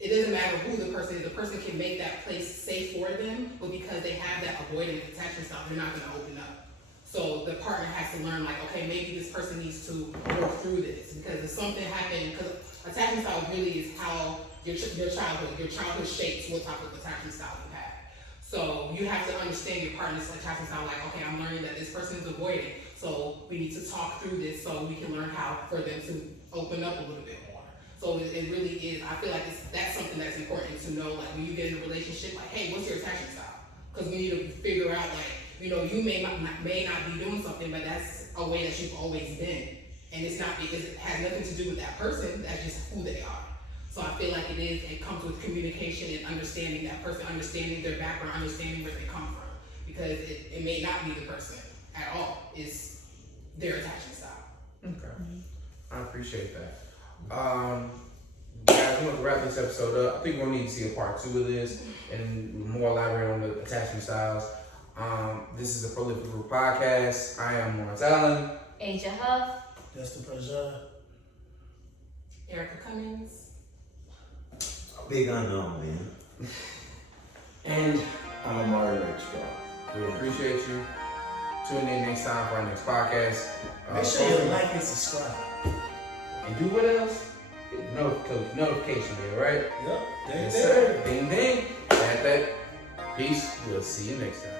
it doesn't matter who the person is. The person can make that place safe for them, but because they have that avoidant attachment style, they're not going to open up. So the partner has to learn, like, okay, maybe this person needs to work through this, because if something happened, because attachment style really is how your childhood shapes what type of attachment style you have. So you have to understand your partner's attachment style, like, okay, I'm learning that this person is avoidant, so we need to talk through this so we can learn how for them to open up a little bit more. So it really is, I feel like that's something that's important to know, like when you get in a relationship, like, hey, what's your attachment style? Because we need to figure out, like, you know, you may not be doing something, but that's a way that you've always been. And it's not because it has nothing to do with that person, that's just who they are. So I feel like it comes with communication and understanding that person, understanding their background, understanding where they come from. Because it may not be the person at all, it's their attachment style. Okay. I appreciate that. Guys, we're going to wrap this episode up. I think we're going to need to see a part 2 of this and more elaborate on the attachment styles. This is the Prolific Group Podcast. I am Lawrence Allen. Asia Huff. Justin Persia. Erica Cummings. Big unknown, man. And I'm Amari Rexstraw. We appreciate you. Tune in next time for our next podcast. Make sure you like and subscribe. And do what else? Hit the notification bell, right? Yep. Yes, sir. Ding, ding. At that. Peace. We'll see you next time.